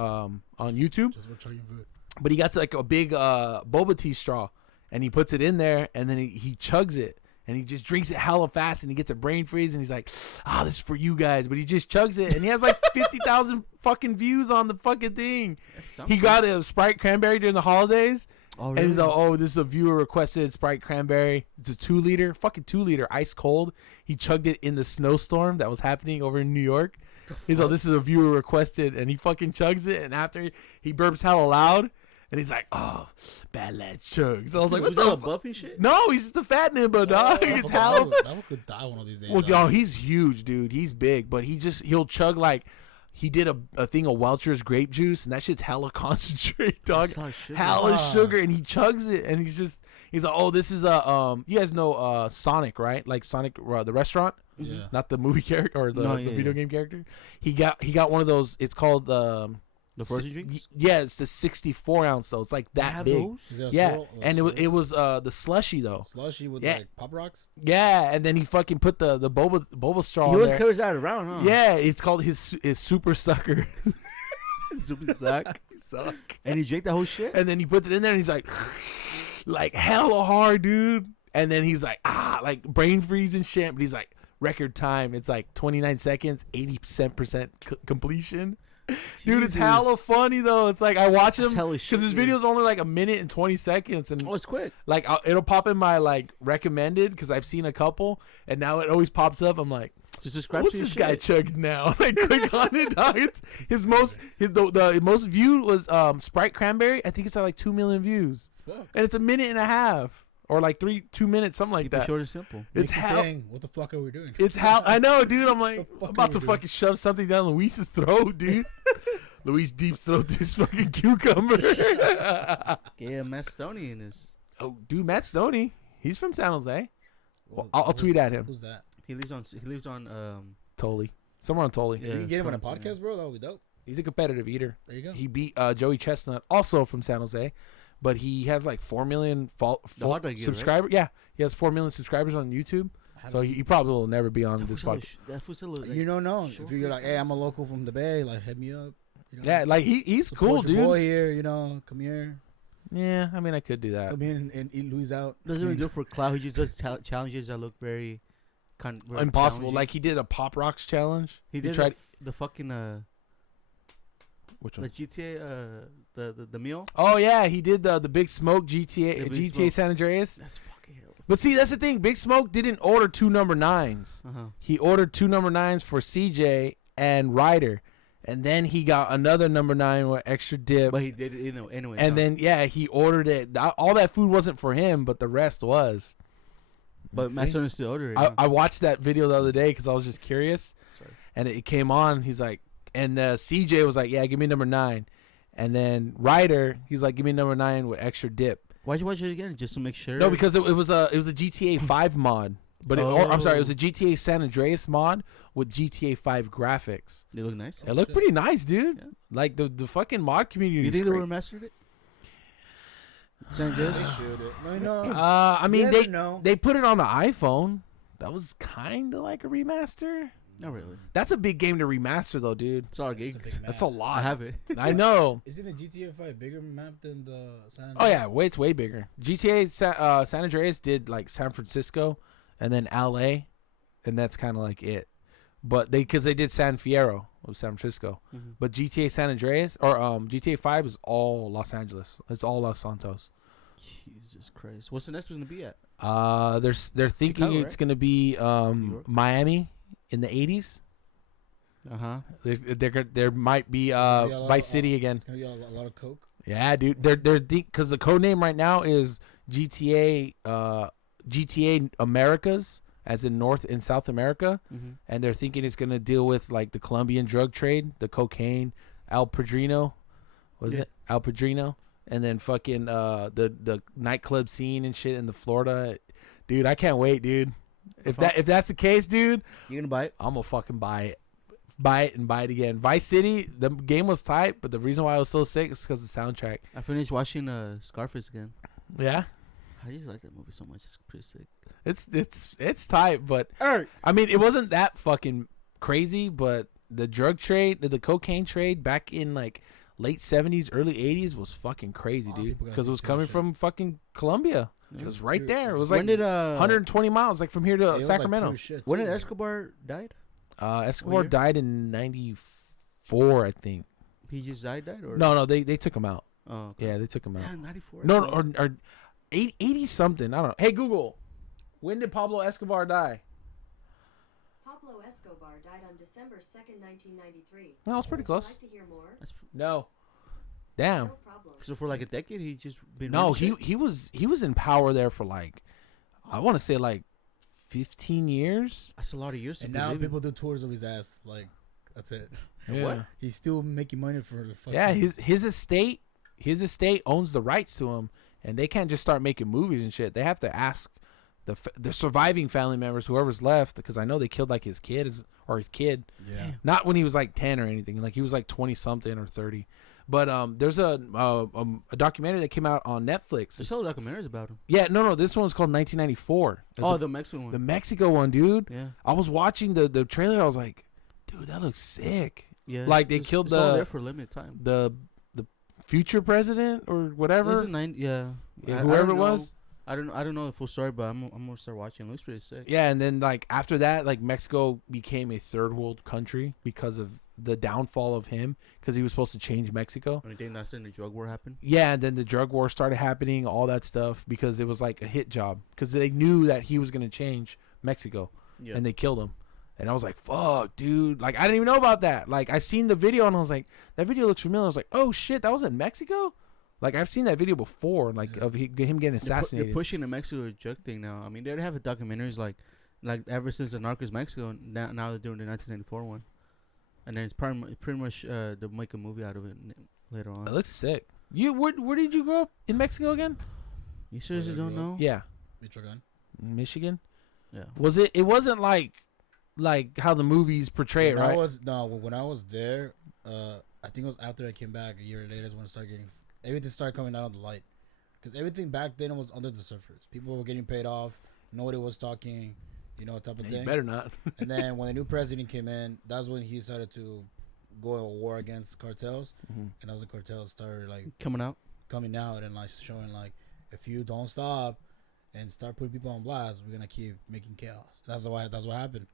YouTube. Just for chugging food. But he got like a big boba tea straw, and he puts it in there, and then he chugs it, and he just drinks it hella fast, and he gets a brain freeze, and he's like, this is for you guys. But he just chugs it, and he has like 50,000 fucking views on the fucking thing. That's He something. got a Sprite cranberry during the holidays, Oh, and he's really? like, this is a viewer requested Sprite cranberry. It's a 2-liter, fucking 2-liter, ice cold. He chugged it in the snowstorm that was happening over in New York. He's like, this is a viewer requested, and he fucking chugs it, and after he burps hella loud, and he's like, Badlands Chugs. I was like, what was the that a fuck? buff and shit? No, he's just a fat nimba, dog. It's hella. That one could die one of these days. Well, dog. yo, he's huge, dude. He's big, but he'll chug like he did a thing of Welch's grape juice, and that shit's hella concentrate, dog. That's not sugar. Hella Ah. sugar, and he chugs it, and he's like, this is a you guys know Sonic, right? Like Sonic, the restaurant, Yeah. not the movie character or the No, the yeah, video yeah. game character. He got one of those. It's called The frozen si- drinks? Yeah, it's the 64 ounce though. It's like They that have big. those? Is it a Yeah, swirl- a and swirl? it was the slushy though. Slushy with Yeah. like Pop Rocks. Yeah, and then he fucking put the boba straw. He in always there. carries that around, huh? Yeah, it's called his super sucker. Super sack. Suck. And he drank that whole shit? And then he puts it in there, and he's like hella hard, dude. And then he's like like brain freeze and shit. But he's like record time. It's like 29 seconds, 80% completion. Dude, it's hella funny though. It's like I watch That's him hella because shit, his dude. video's only like a minute and 20 seconds, and Oh, it's quick. like it'll pop in my like recommended because I've seen a couple, and now it always pops up. I'm like, Just subscribe what's to your this guy shit. chugging now? Like click on it, dog. It's the most viewed was Sprite Cranberry. I think it's at like 2 million views, Fuck. and it's a minute and a half or like 2 minutes, something like Keep it that. short and simple. It's Makes you how think, what the fuck are we doing? it's how I know, dude. I'm like The fuck I'm about are to we doing? fucking shove something down Luis's throat, dude. Luis deep throat this fucking cucumber. Yeah, Matt Stoney in this. Oh, dude, Matt Stoney. He's from San Jose. Well, I'll tweet at him. Who's that? He lives on Tolly. Somewhere on Tolly. Yeah, you can get him on a Tony, podcast, bro. That would be dope. He's a competitive eater. There you go. He beat Joey Chestnut, also from San Jose, but he has like 4 million hot dog eater, right? subscribers. Yeah, he has 4 million subscribers on YouTube. So he probably will never be on this podcast. That fool's a little, You don't know. short If you're like, face, hey, I'm a local from the Bay, like, hit me up. You know? Yeah, like he's Support cool, your dude. boy here, you know, come here. Yeah, I mean I could do that. Come in and eat Louis out. doesn't I really mean, do it for clout. He just does challenges that look very Impossible. challenging. Like he did a Pop Rocks challenge. he did tried the fucking which the one? GTA the meal. Oh yeah, he did the Big Smoke GTA The Big GTA Smoke. San Andreas. That's fucking hell. But see, that's the thing. Big Smoke didn't order 2 number 9s. Uh-huh. He ordered 2 number 9s for CJ and Ryder, and then he got another number 9 with extra dip. But he did it anyway. And then he ordered it. All that food wasn't for him, but the rest was. But See? my son is still ordered it. I watched that video the other day because I was just curious. Sorry. And it came on. He's like, and CJ was like, yeah, give me number 9. And then Ryder, he's like, give me number 9 with extra dip. Why'd you watch it again? Just to make sure? No, because it was a GTA 5 mod. But I'm sorry, it was a GTA San Andreas mod with GTA 5 graphics. They look nice. It looked pretty nice, dude. Yeah. Like the fucking mod community. You think is they great. remastered it? San Andreas? They should. No. I mean, You never know. they put it on the iPhone. That was kind of like a remaster. Not really. That's a big game to remaster, though, dude. It's all It's a gigs. big That's map. a lot. I have it. I know. Isn't the GTA 5 bigger map than the San Oh yeah, Andreas? it's way bigger. GTA San Andreas did like San Francisco, and then LA, and that's kind of like it. But because they did San Fierro of San Francisco, Mhm. but GTA San Andreas or GTA 5 is all Los Angeles. It's all Los Santos. Jesus Christ. What's the next one going to be at? They're thinking Chicago, it's gonna be York? Miami in the 80s. Uh-huh. There might be It's gonna be a lot Vice of- City again. It's gonna be a lot of coke. Yeah, dude. They're because the code name right now is GTA Americas, as in North and South America, Mm-hmm. and they're thinking it's gonna deal with like the Colombian drug trade, the cocaine, Al Padrino, was Yeah. it Al Padrino, and then fucking the nightclub scene and shit in the Florida, dude. I can't wait, dude. If that's the case, dude, You going to buy it? I'm gonna fucking buy it. Buy it and buy it again. Vice City, the game was tight, but the reason why I was so sick is because of the soundtrack. I finished watching Scarface again. Yeah, I just like that movie so much. It's pretty sick. it's tight, but I mean, it wasn't that fucking crazy. But the drug trade, the cocaine trade back in like late 70s, early 80s was fucking crazy, A lot of dude. people got Because it was into that coming shit. from fucking Colombia. Yeah. It was right Dude, there. It was When like did 120 miles, like from here to It was, like, Sacramento. pure shit, when too, did like- Escobar died? Escobar year? died in '94, I think. He just died or No, they took him out. Oh, okay. Yeah, they took him out. Yeah, 94. No, or 80 something. I don't know. Hey Google, when did Pablo Escobar die? Pablo Escobar died on December 2nd, 1993. No, it's pretty Would close. you like to hear more? That's, No. Damn. No problem. so for like a decade, he just been. No, running he shit? he was in power there for like, I want to say like 15 years. That's a lot of years. And to be now living. people do tours of his ass. Like, that's it. And what? He's still making money for the fucking. Yeah, his estate owns the rights to him, and they can't just start making movies and shit. They have to ask the surviving family members, whoever's left, because I know they killed like his kid or his kid. Yeah. Not when he was like 10 or anything. Like he was like 20 something or 30. But there's a documentary that came out on Netflix. There's still documentaries about him. Yeah, no, this one's called 1994. It's Oh, a- the Mexican one. the Mexico one, dude. yeah, I was watching the trailer. I was like, dude, that looks sick. yeah. Like, they It's- killed it's all the- there for a limited time. The future president or whatever, Is it yeah. yeah, I whoever don't it know. was. I don't know the full story, but I'm gonna start watching. It looks pretty sick. Yeah, and then like after that, like Mexico became a third world country because of the downfall of him, because he was supposed to change Mexico. I think that's when the drug war happened. Yeah, and then the drug war started happening, all that stuff, because it was like a hit job, because they knew that he was gonna change Mexico, Yeah. and they killed him. And I was like, "Fuck, dude!" Like I didn't even know about that. Like I seen the video, and I was like, "That video looks familiar." I was like, "Oh shit, that was in Mexico." Like I've seen that video before, like Yeah. of him getting They're assassinated. pushing the Mexico drug thing now. I mean, they already have documentaries like ever since the Narcos Mexico. Now they're doing the 1994 one, and then it's pretty much they'll make a movie out of it later on. It looks sick. You where did you grow up in Mexico again? You seriously Where don't they grew know? Yeah, Michoacan. Michigan. Yeah. Was it? It wasn't like how the movies portray it, When right? when I was there, I think it was after I came back a year later is when it started getting everything started coming out of the light, because everything back then was under the surface. People were getting paid off, nobody was talking, type of You thing. better not. And then when the new president came in, that's when he started to go to war against cartels, Mhm. and that was when cartels started like Coming out. coming out and like showing like, if you don't stop and start putting people on blast, we're gonna keep making chaos. That's what happened.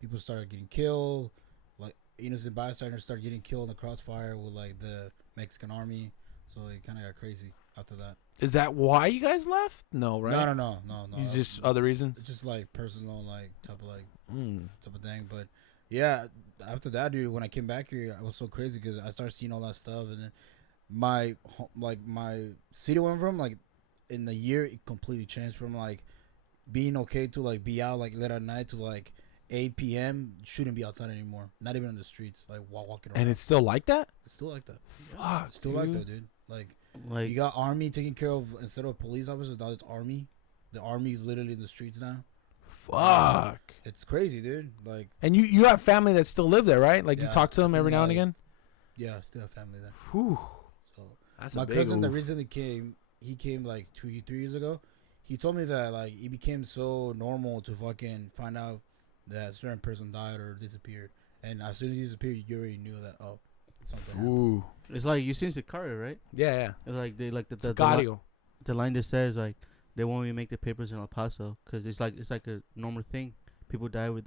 People started getting killed, like innocent bystanders started getting killed in the crossfire with like the Mexican army. So it kind of got crazy after that. Is that why you guys left? No, right? No. It's just other reasons. It's just like personal, like type of Mm. thing. But Yeah, after that, dude, when I came back here, I was so crazy because I started seeing all that stuff, and then my city went from like in the year it completely changed from like being okay to like be out like late at night to like 8 p.m. Shouldn't be outside anymore, not even on the streets, like walking around. And it's still like that. It's still like that. Fuck, It's still like that, dude. Like Like you got army taking care of instead of police officers. Now it's army. The army is literally in the streets now. Fuck. It's crazy, dude. Like And you have family that still live there, right? Like you Yeah, talk to them I every think, now and like, again. yeah, I still have family there. Whew. So That's my a big cousin that oof. recently came, he came like 3 years ago. He told me that like it became so normal to fucking find out that a certain person died or disappeared, and as soon as he disappeared, you already knew that something happened. Ooh. it's like you seen Sicario, right? Yeah, yeah. It's like they like the Sicario. the line that says like they won't even make the papers in El Paso because it's like a normal thing. People die with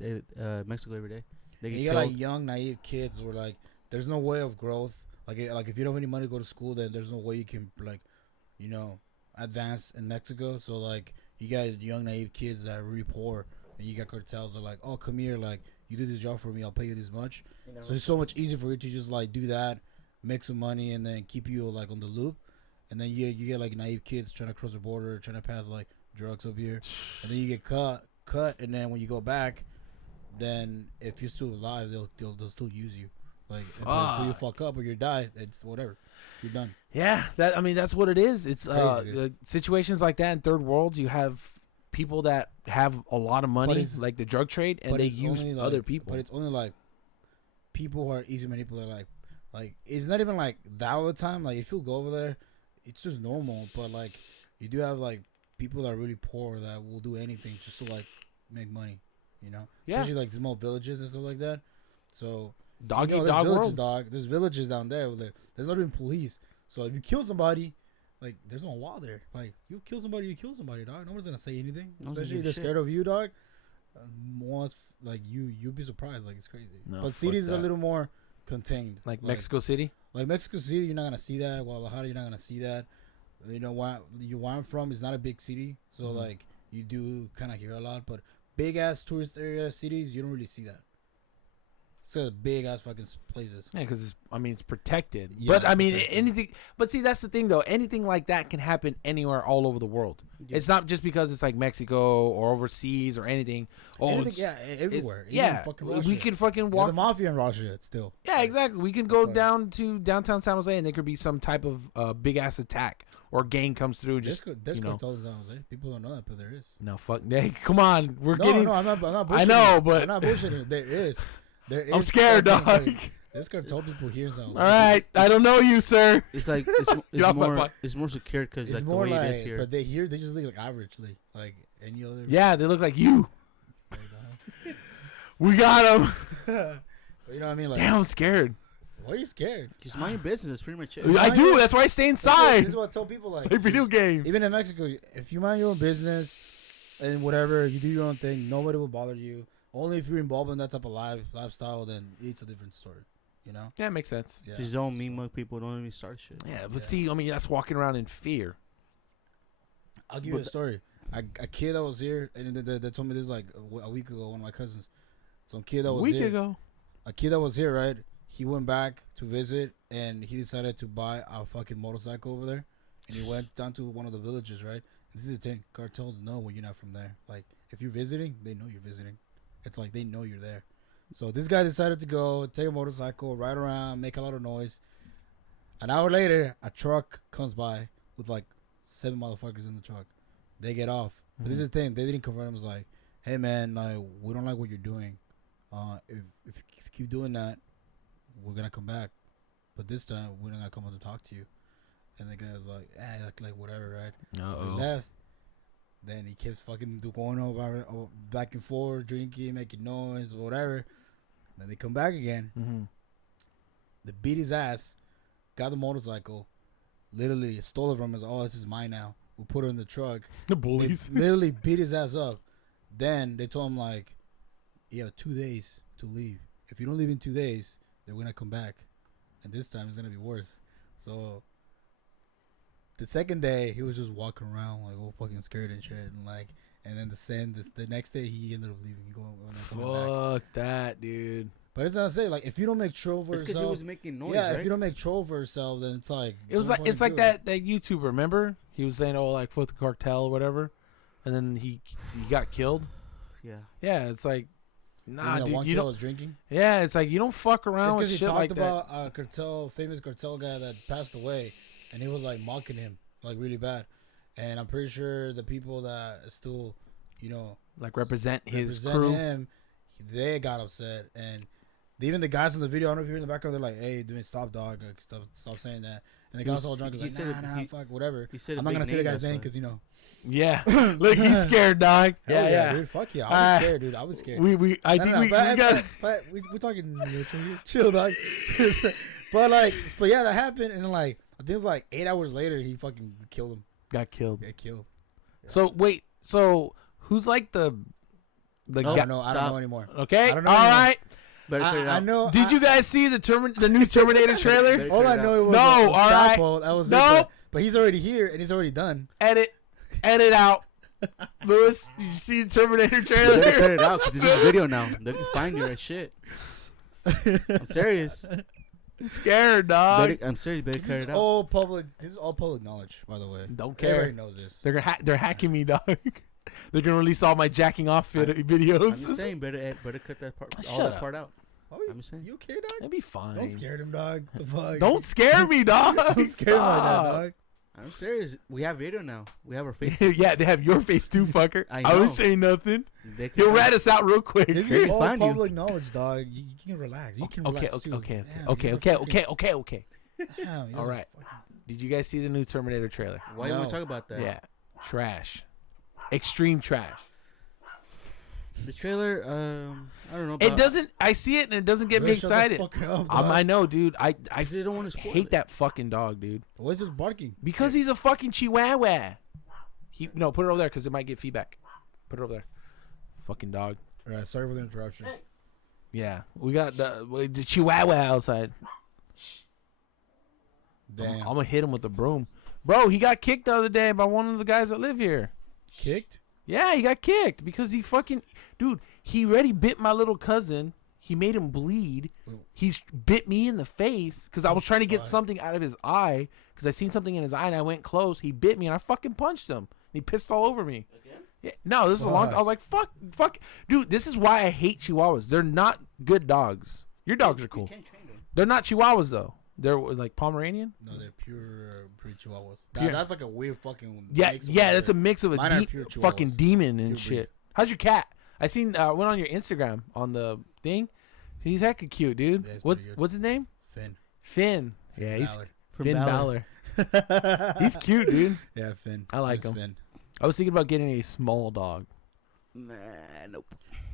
Mexico every day. They And get you killed. got like young naive kids who are like, there's no way of growth. Like if you don't have any money to go to school, then there's no way you can like, advance in Mexico. So like you got young naive kids that are really poor, and you got cartels that are like, oh come here, like you do this job for me, I'll pay you this much. So it's so much easier for you to just like do that, make some money, and then keep you like on the loop. And then you get like naive kids trying to cross the border, trying to pass like drugs up here, and then you get cut, and then when you go back, then if you're still alive, they'll still use you. Like until you fuck up or you die, it's whatever, you're done. Yeah, that's what it is. It's Crazy, dude. situations like that in third worlds. You have people that have a lot of money, it's- like the drug trade, and but they it's use only, other like- people. But it's only like people who are easy manipulated. Like it's not even like that all the time. Like if you go over there, it's just normal. But like you do have like people that are really poor that will do anything just to like make money. Yeah. Especially like small villages and stuff like that. So Dog eat there's dog villages, world. There's villages down there where there's not even police. So if you kill somebody, like there's no law there. Like you kill somebody, dog. No one's gonna say anything. No one's gonna Especially do if they're shit. scared of you, dog. Once like you'll be surprised. Like it's crazy. No, But fuck cities are a that. little more contained. Like Mexico City. Like Mexico City, you're not gonna see that. Guadalajara, you're not gonna see that. Where I'm from is not a big city, so Mhm. like you do kind of hear a lot. But big ass tourist area cities, you don't really see that. So big ass fucking places. Yeah, because it's protected. Yeah, but I mean, protected. anything. But see, that's the thing, though. Anything like that can happen anywhere, all over the world. Yeah. It's not just because it's like Mexico or overseas or anything. Oh, Anything, it's- yeah, everywhere. Even yeah. fucking We Russia. can fucking You got walk. the mafia in Russia still. Yeah, exactly. We can go It's like- down to downtown San Jose, and there could be some type of big ass attack or gang comes through. Just There's you know. cartels in San Jose. People don't know that, but there is. no fuck. Hey, come on. We're No, getting. no, I'm not bullshitting. I know, but- I'm not bullshitting. There is. I'm scared, fucking, dog. like, there's cartel people here in San Jose. All right, I don't know you, sir. It's like Get off my more phone. it's more secure because It's like the more way like, it is here. but they just look like averagely, like any other. Yeah, they look like you. Like, We got him. you know what I mean? Like, Damn, I'm scared. why are you scared? Just mind your business. That's pretty much it. I do. That's why I stay This inside. is what I tell people. Like, Play video games. even in Mexico, if you mind your own business and whatever, you do your own thing, nobody will bother you. Only if you're involved in that type of lifestyle, then it's a different story. Yeah, it makes sense. Yeah. Just don't mean mug people. Don't even start shit. Yeah, but Yeah. see, I mean, that's walking around in fear. I'll give you a But- story. A kid that was here, and they told me this like a week ago. One of my cousins, some kid that A was week here, ago. a kid that was here, right? He went back to visit, and he decided to buy a fucking motorcycle over there, and he went down to one of the villages, right? And this is the thing: cartels know when you're not from there. Like if you're visiting, they know you're visiting. It's like they know you're there. So this guy decided to go take a motorcycle, ride around, make a lot of noise. An hour later, a truck comes by with like 7 motherfuckers in the truck. They get off. But this is the thing. They didn't confront him. It was like, hey, man, like, we don't like what you're doing. If you keep doing that, we're going to come back. But this time, we're not going to come up to talk to you. And the guy was like, like whatever, right? He Uh-oh. left. Then he kept fucking going over back and forth, drinking, making noise, whatever. Then they come back again. Mm-hmm. They beat his ass, got the motorcycle, literally stole it from us. Oh, this is mine now. We put it in the truck. The They bullies. literally beat his ass up. Then they told him like, you have 2 days to leave. If you don't leave in 2 days, they're gonna come back, and this time it's gonna be worse. So the second day, he was just walking around like all fucking scared and shit, and like, and then the next day he ended up leaving. Coming back. Fuck that, dude. But it's not to say like if you don't make troll for It's because he yourself, was making noise. yeah, right? if you don't make troll for yourself, then it's like It was don't like it's fucking like do it. that YouTuber. Remember, he was saying, "Oh, like fuck the cartel or whatever," and then he got killed. Yeah. Yeah, it's like, nah, And that dude, one you kid don't. was drinking. Yeah, it's like you don't fuck It's around with because he shit talked like about a famous cartel guy that passed away, and he was like mocking him like really bad. And I'm pretty sure the people that still, you know, that. Like represent his represent crew. him, they got upset. And even the guys in the video, I don't know if you're in the background, they're like, "Hey, dude, stop, dog, like, stop saying that." And the He guys was- all drunk, is he like, said "Nah, it- fuck, whatever." He said I'm a not big gonna say the guy's that's name why. because you know. Yeah, look, he's scared, dog. Hell Yeah, yeah. dude, fuck yeah, I Uh, was scared, dude. I was scared. I No, think no, we but, got. but we're talking neutral here. Chill, dog. but yeah, that happened, and like I think it was like 8 hours later, he fucking killed him. Got killed. Got killed. So wait, so who's like the I guy? don't know. I don't stop. know anymore. Okay, I all don't know anymore. right. Better clear it I out. know. Did you guys see the new Terminator trailer? Better All clear I it know out. it was No, a all right. Chapo, that was No. it, but he's already here and he's already done. Edit out. Lewis, did you see the Terminator You better cut trailer? it out because this is a video now. They can find you at shit. I'm serious. Scared, dog. I'm serious. Better This cut is it out. all public. This is all public knowledge, by the way. Don't Everybody care. knows this. They're hacking me, dog. They're gonna release all my jacking off videos. I'm just saying, better cut that part, all Shut that up. part out. Oh, you, I'm just saying. you okay, dog? It'll be fine. Don't scare him, dog. The fuck? Don't scare me, dog. Don't scare him like that, Stop. dog. I'm serious. We have video now. We have our face. Yeah, they have your face too, fucker. I I know. wouldn't say nothing. They can He'll find- rat us out real quick. This They is can all find you. public knowledge, dog. You can relax. You can Okay, relax okay, too. okay, Damn, okay, you okay, guys are okay, fucking- okay. Damn, you guys All are right. fucking- Did you guys see the new Terminator trailer? Why you No. want to talk about that? Yeah, trash, extreme trash. The trailer. I don't know. It about- doesn't. I see it and it doesn't get me Really, shut the excited. fuck up, I dog. know, dude. I Because they don't want to spoil hate it. that fucking dog, dude. Why is it barking? Because he's a fucking chihuahua. No, put it over there because it might get feedback. Put it over there. Fucking dog. All right, sorry for the interruption. Yeah, we got the chihuahua outside. Damn. I'm gonna hit him with the broom, bro. He got kicked the other day by one of the guys that live here. Kicked? Yeah, he got kicked because he fucking dude. He already bit my little cousin. He made him bleed. He's bit me in the face because I was trying to get Why? something out of his eye because I seen something in his eye and I went close. He bit me and I fucking punched him. He pissed all over me. Again? Yeah, no, this is a long. Why? I was like, fuck, dude. This is why I hate Chihuahuas. They're not good dogs. Your dogs are You cool. can't train them. They're not Chihuahuas though. They're like Pomeranian. No, they're pure chihuahuas. Pure. That's like a weird fucking. Yeah, mix yeah. with That's a their- mix of a Mine are pure fucking Chihuahuas. demon and Pure shit. breed. How's your cat? I seen went on your Instagram on the thing. He's hecka cute, dude. Yeah, he's what's pretty good. what's his name? Finn. Finn. Yeah, he's Balor. From Finn Balor. Balor. He's cute, dude. Yeah, Finn. I like Finn's him. Finn. I was thinking about getting a small dog. Nah, nope.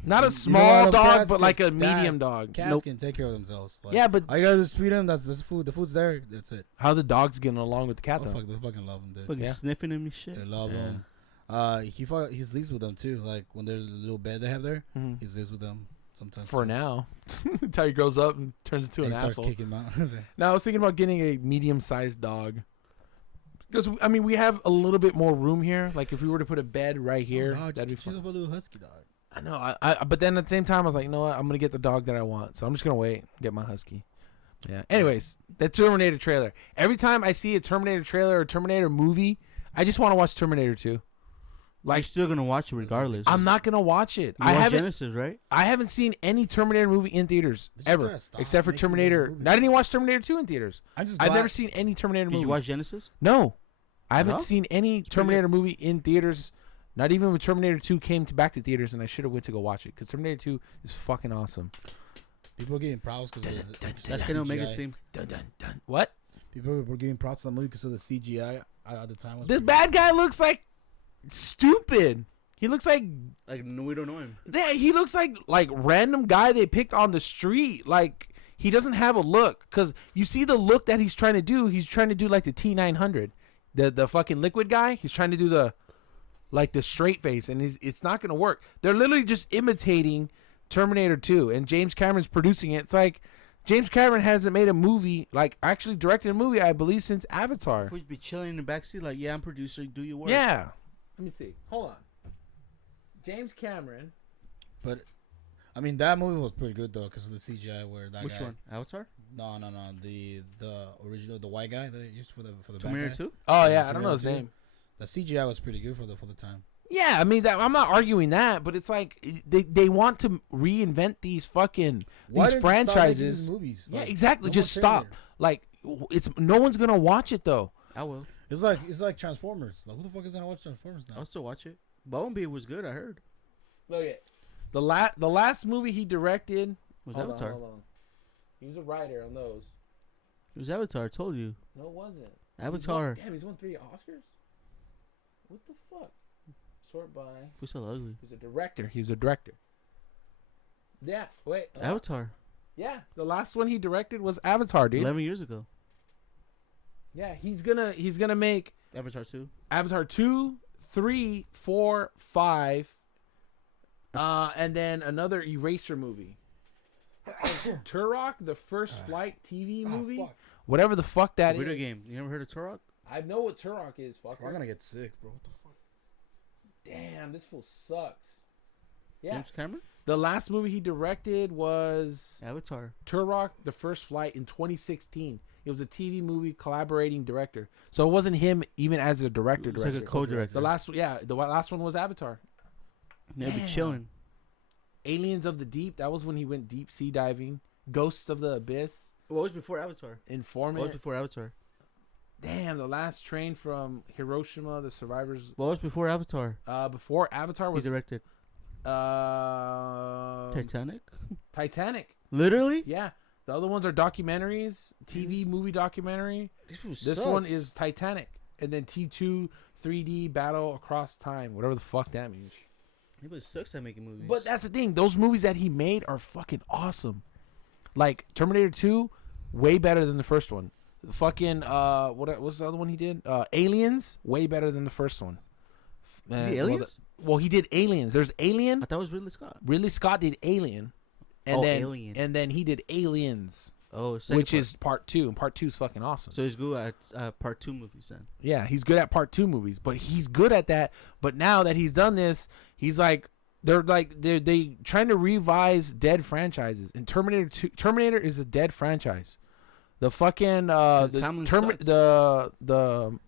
Not a You know small what, dog, cats but like a can- medium dog. Cats Nope. can take care of themselves. Like, Yeah, but all you gotta do is feed them. That's the food. The food's there. That's it. how the dog's getting along with the cat Oh, though? fuck, they fucking love them, dude. Fucking Yeah. sniffing him and shit. They love Yeah. them. He sleeps with them too. Like when there's a little bed they have there, Mhm. he sleeps with them sometimes. For too. now, until he grows up and turns into And an he starts asshole. kicking them out. Now I was thinking about getting a medium-sized dog. Because I mean, we have a little bit more room here. Like if we were to put a bed right here, Oh, that'd be just fun. a little husky dog. I know. But then at the same time, I was like, you know what? I'm gonna get the dog that I want. So I'm just gonna wait, and get my husky. Yeah. Anyways, the Terminator trailer. Every time I see a Terminator trailer or Terminator movie, I just want to watch Terminator 2. You're Like still gonna watch it regardless. I'm not gonna watch it. You I watch haven't. Genesis, right? I haven't seen any Terminator movie in theaters Did you ever, guys stop except for making those Terminator. movies? I didn't even watch Terminator 2 in theaters. I'm just. I've glad- never seen any Terminator Did movie. you watch Genesis? No, I haven't No? seen any pretty Terminator movie in theaters. Not even when Terminator 2 came back to theaters, and I should have went to go watch it because Terminator 2 is fucking awesome. People are getting props because That's Kenny Omega's team. Dun, dun, dun. What? People were giving props to the movie because of the CGI at the time. Was This pretty bad guy looks like stupid. He looks like Like no, we don't know him. he looks like random guy they picked on the street. Like he doesn't have a look because you see the look that he's trying to do. He's trying to do like the T900, the fucking liquid guy. He's trying to do the straight face, and it's not gonna work. They're literally just imitating Terminator 2, and James Cameron's producing it. It's like James Cameron hasn't made a movie, like actually directed a movie, I believe, since Avatar. We'd be chilling in the backseat, like, yeah, I'm producer. Do your work. Yeah. Let me see. Hold on. James Cameron. But I mean, that movie was pretty good though, because of the CGI where that Which guy. one? Avatar? No. The original, the white guy that they used for the bad Terminator guy. 2? Oh Yeah, yeah, I don't know his Terminator name. The CGI was pretty good for the time. Yeah, I mean, I'm not arguing that, but it's like they want to reinvent these fucking Why these didn't you stop making franchises. these movies? Yeah, Like, exactly. no Just more stop. Terminator. Like it's no one's gonna watch it though. I will. It's like Transformers. Like, who the fuck is gonna watch Transformers now? I'll still watch it. Bumblebee was good, I heard. Look at the last movie he directed Was hold on, Avatar. hold on. He was a writer on those. It was Avatar, I told you. No, it wasn't. Avatar. He's won 3 Oscars. What the fuck? Sort by. Who's so ugly? He was a director. Yeah. Wait. Avatar. Yeah. The last one he directed was Avatar, dude. 11 years ago. Yeah. He's gonna make Avatar 2. Avatar 2, 3, 4, 5, and then another Eraser movie. Turok, the First Flight TV movie, fuck. whatever the fuck that Video is. game. You never heard of Turok? I know what Turok is. Fucker. I'm gonna get sick, bro. What the fuck? Damn, this fool sucks. Yeah, James Cameron? the last movie he directed was Avatar. Turok, the First Flight in 2016. It was a TV movie collaborating director, so it wasn't him even as a director. It's like a co-director. The last one was Avatar. They'll be Damn. chilling. Aliens of the Deep. That was when he went deep sea diving. Ghosts of the Abyss. What was before Avatar? What was Informant. before Avatar? Damn, the last train from Hiroshima. The survivors. What was before Avatar? Before Avatar He was directed Titanic. Titanic. Literally? Yeah. The other ones are documentaries, TV movie documentary. This one is Titanic, and then T2 3D Battle Across Time, whatever the fuck that means. He was sucks at making movies. But that's the thing; those movies that he made are fucking awesome. Like Terminator 2, way better than the first one. The fucking what's the other one he did? Aliens, way better than the first one. The Aliens? Well, he did Aliens. There's Alien. I thought it was Ridley Scott. Ridley Scott did Alien, and Alien. and then he did Aliens, Oh, which is part 2, and part 2 is fucking awesome. so he's good at part 2 movies then. Yeah, he's good at part 2 movies, but he's good at that. But now that he's done this, he's like they're trying to revise dead franchises. And Terminator is a dead franchise. The fucking the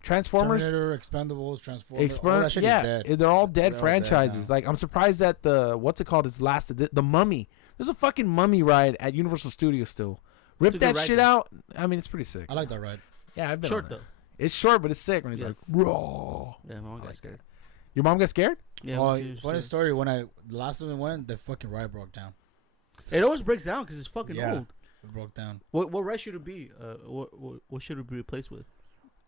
Transformers, Terminator, Expendables, Transformers. all that shit is yeah, dead. they're all dead They're all dead franchises. now. Like I'm surprised that the what's it called is lasted. The Mummy. There's a fucking Mummy ride at Universal Studios still. Rip It's a good that ride, shit though. out. I mean, it's pretty sick. I like that ride. Yeah, I've been Short on though. that. It's short, but it's sick when he's Yeah. like raw. Yeah, my mom I got like scared. that. Your mom got scared? Yeah, Oh, me too, funny so- story. When the last time we went, the fucking ride broke down. It always breaks down because it's fucking Yeah. old. It broke down. What ride should it be? What should it be replaced with?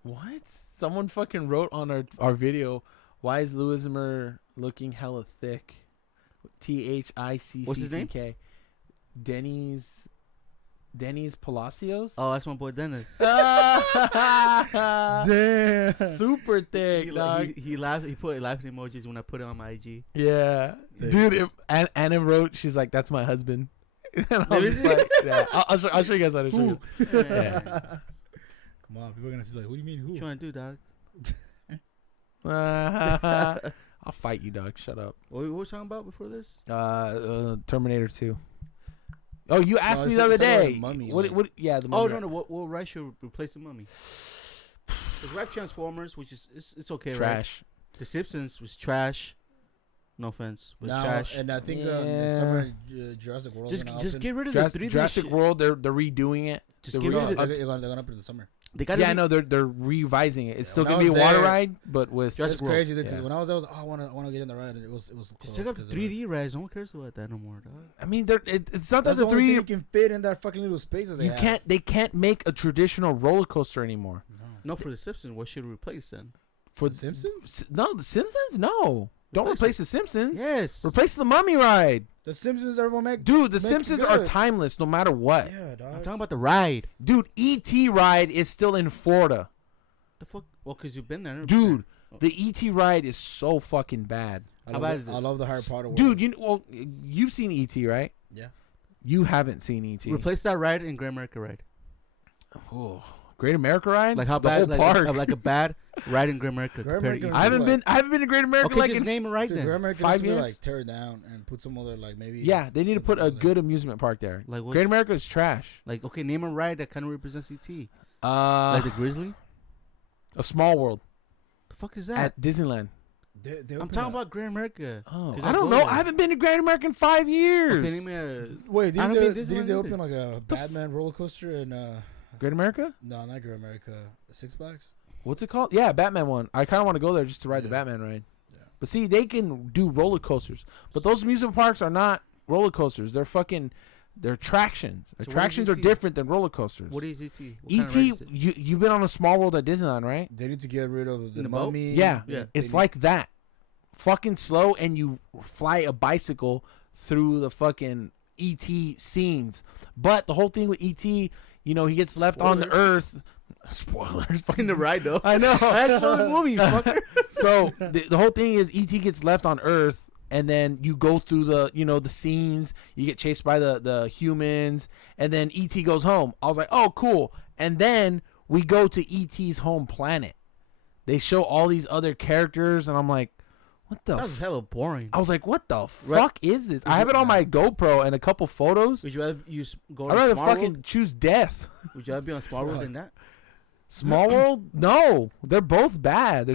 What? Someone fucking wrote on our video, why is Lewismer looking hella thick? THICCK. What's his name? Denny's Palacios? Oh, that's my boy Dennis. Damn. Super thick, he, dog. he laughed. He put laughing emojis when I put it on my IG. Yeah. Dude, Anna wrote, she's like, that's my husband. And I was just like, yeah. I'll show you guys how to show you. Yeah. Come on, people are gonna see like, what do you mean who? What you trying to do, dog? I'll fight you, dog. Shut up. What were we talking about before this? Terminator 2. Oh, you asked No, me it's the other talking about day. the Mummy, What? like- What? Yeah, the Oh Mummy. no no. What ride should replace the Mummy? There's Rap Transformers, which is it's okay, right? Trash. The Simpsons was trash. No offense, was Now, trash. and I think Yeah. this summer Jurassic World. Just get rid of Jurassic, the 3D Jurassic shit. World. They're redoing it. Just They're get rid of re- it. They're gonna put it in the summer. They got Yeah, I know they're revising it. It's Yeah, still when gonna I be a was water there- ride, but with It's crazy because Yeah. when I was there, I was I want to get in the ride, and it was Just closed check out the 'cause 3D rides. No one cares about that no more, dog. I mean, it's not that That's the the only thing 3D. you can fit in that fucking little space that they have. They can't make a traditional roller coaster anymore. No, for the Simpsons, what should we replace then? For The Simpsons? No, the Simpsons. No, don't Replace replace the Simpsons. Yes. Replace the Mummy ride, The Simpsons, everyone make. dude. The Make it Simpsons are good. timeless, no matter what. Yeah, I'm dog. talking about the ride. Dude, ET ride is still in Florida. The fuck? Well, because you've been there. I've never been Dude, the ET ride is so fucking bad. How bad is I this? love the Harry Potter world. Dude, you've seen ET, right? Yeah. You haven't seen ET. there. Replace that ride and Grand America ride. Oh, Great America ride. Like how the bad, whole like, park. like a bad ride in Great America. Great compared to America East I haven't like- been. I haven't been to Great America Okay, like just in name it right Dude, then. Great America 5 needs to be, years? like tear it down and put some other like maybe. Yeah, they need to put a something good amusement park there. Like what? Great America is trash. Like okay, name a ride that kind of represents ET. Uh, Like the Grizzly. a Small World The fuck is that? at Disneyland. They I'm opened talking a- about Great America. Oh, 'Cause I I don't go know. there. I haven't been to Great America in 5 years. Okay, name me a. Wait, I don't didn't think they Disneyland open like a The f- Batman roller coaster in Great America? no, not Great America, Six Flags? What's it called? Yeah, Batman one. I kind of want to go there just to ride the Yeah. Batman ride. Yeah. But see, they can do roller coasters, but those amusement parks are not roller coasters. They're attractions. So what is Attractions are ET? different than roller coasters. What is ET? What ET, kind of ride is it? you've been on a Small World at Disneyland, right? They need to get rid of the the boat? mummy. Yeah. Yeah. It's like that. Fucking slow, and you fly a bicycle through the fucking ET scenes. But the whole thing with ET, he gets left on the Earth. Spoilers. In the ride though. I know. That's the movie, you fucker. So the whole thing is ET gets left on Earth, and then you go through the scenes. You get chased by the humans, and then ET goes home. I was like, oh, cool. And then we go to ET's home planet. They show all these other characters, and I'm like, what the? Sounds hella boring. I was like, what the Right. fuck is this? I have it on my GoPro and a couple photos. Would you rather go I'd to rather Small fucking World? choose death. Would you rather be on Small World Fuck. than that? Small World? No, they're both bad. They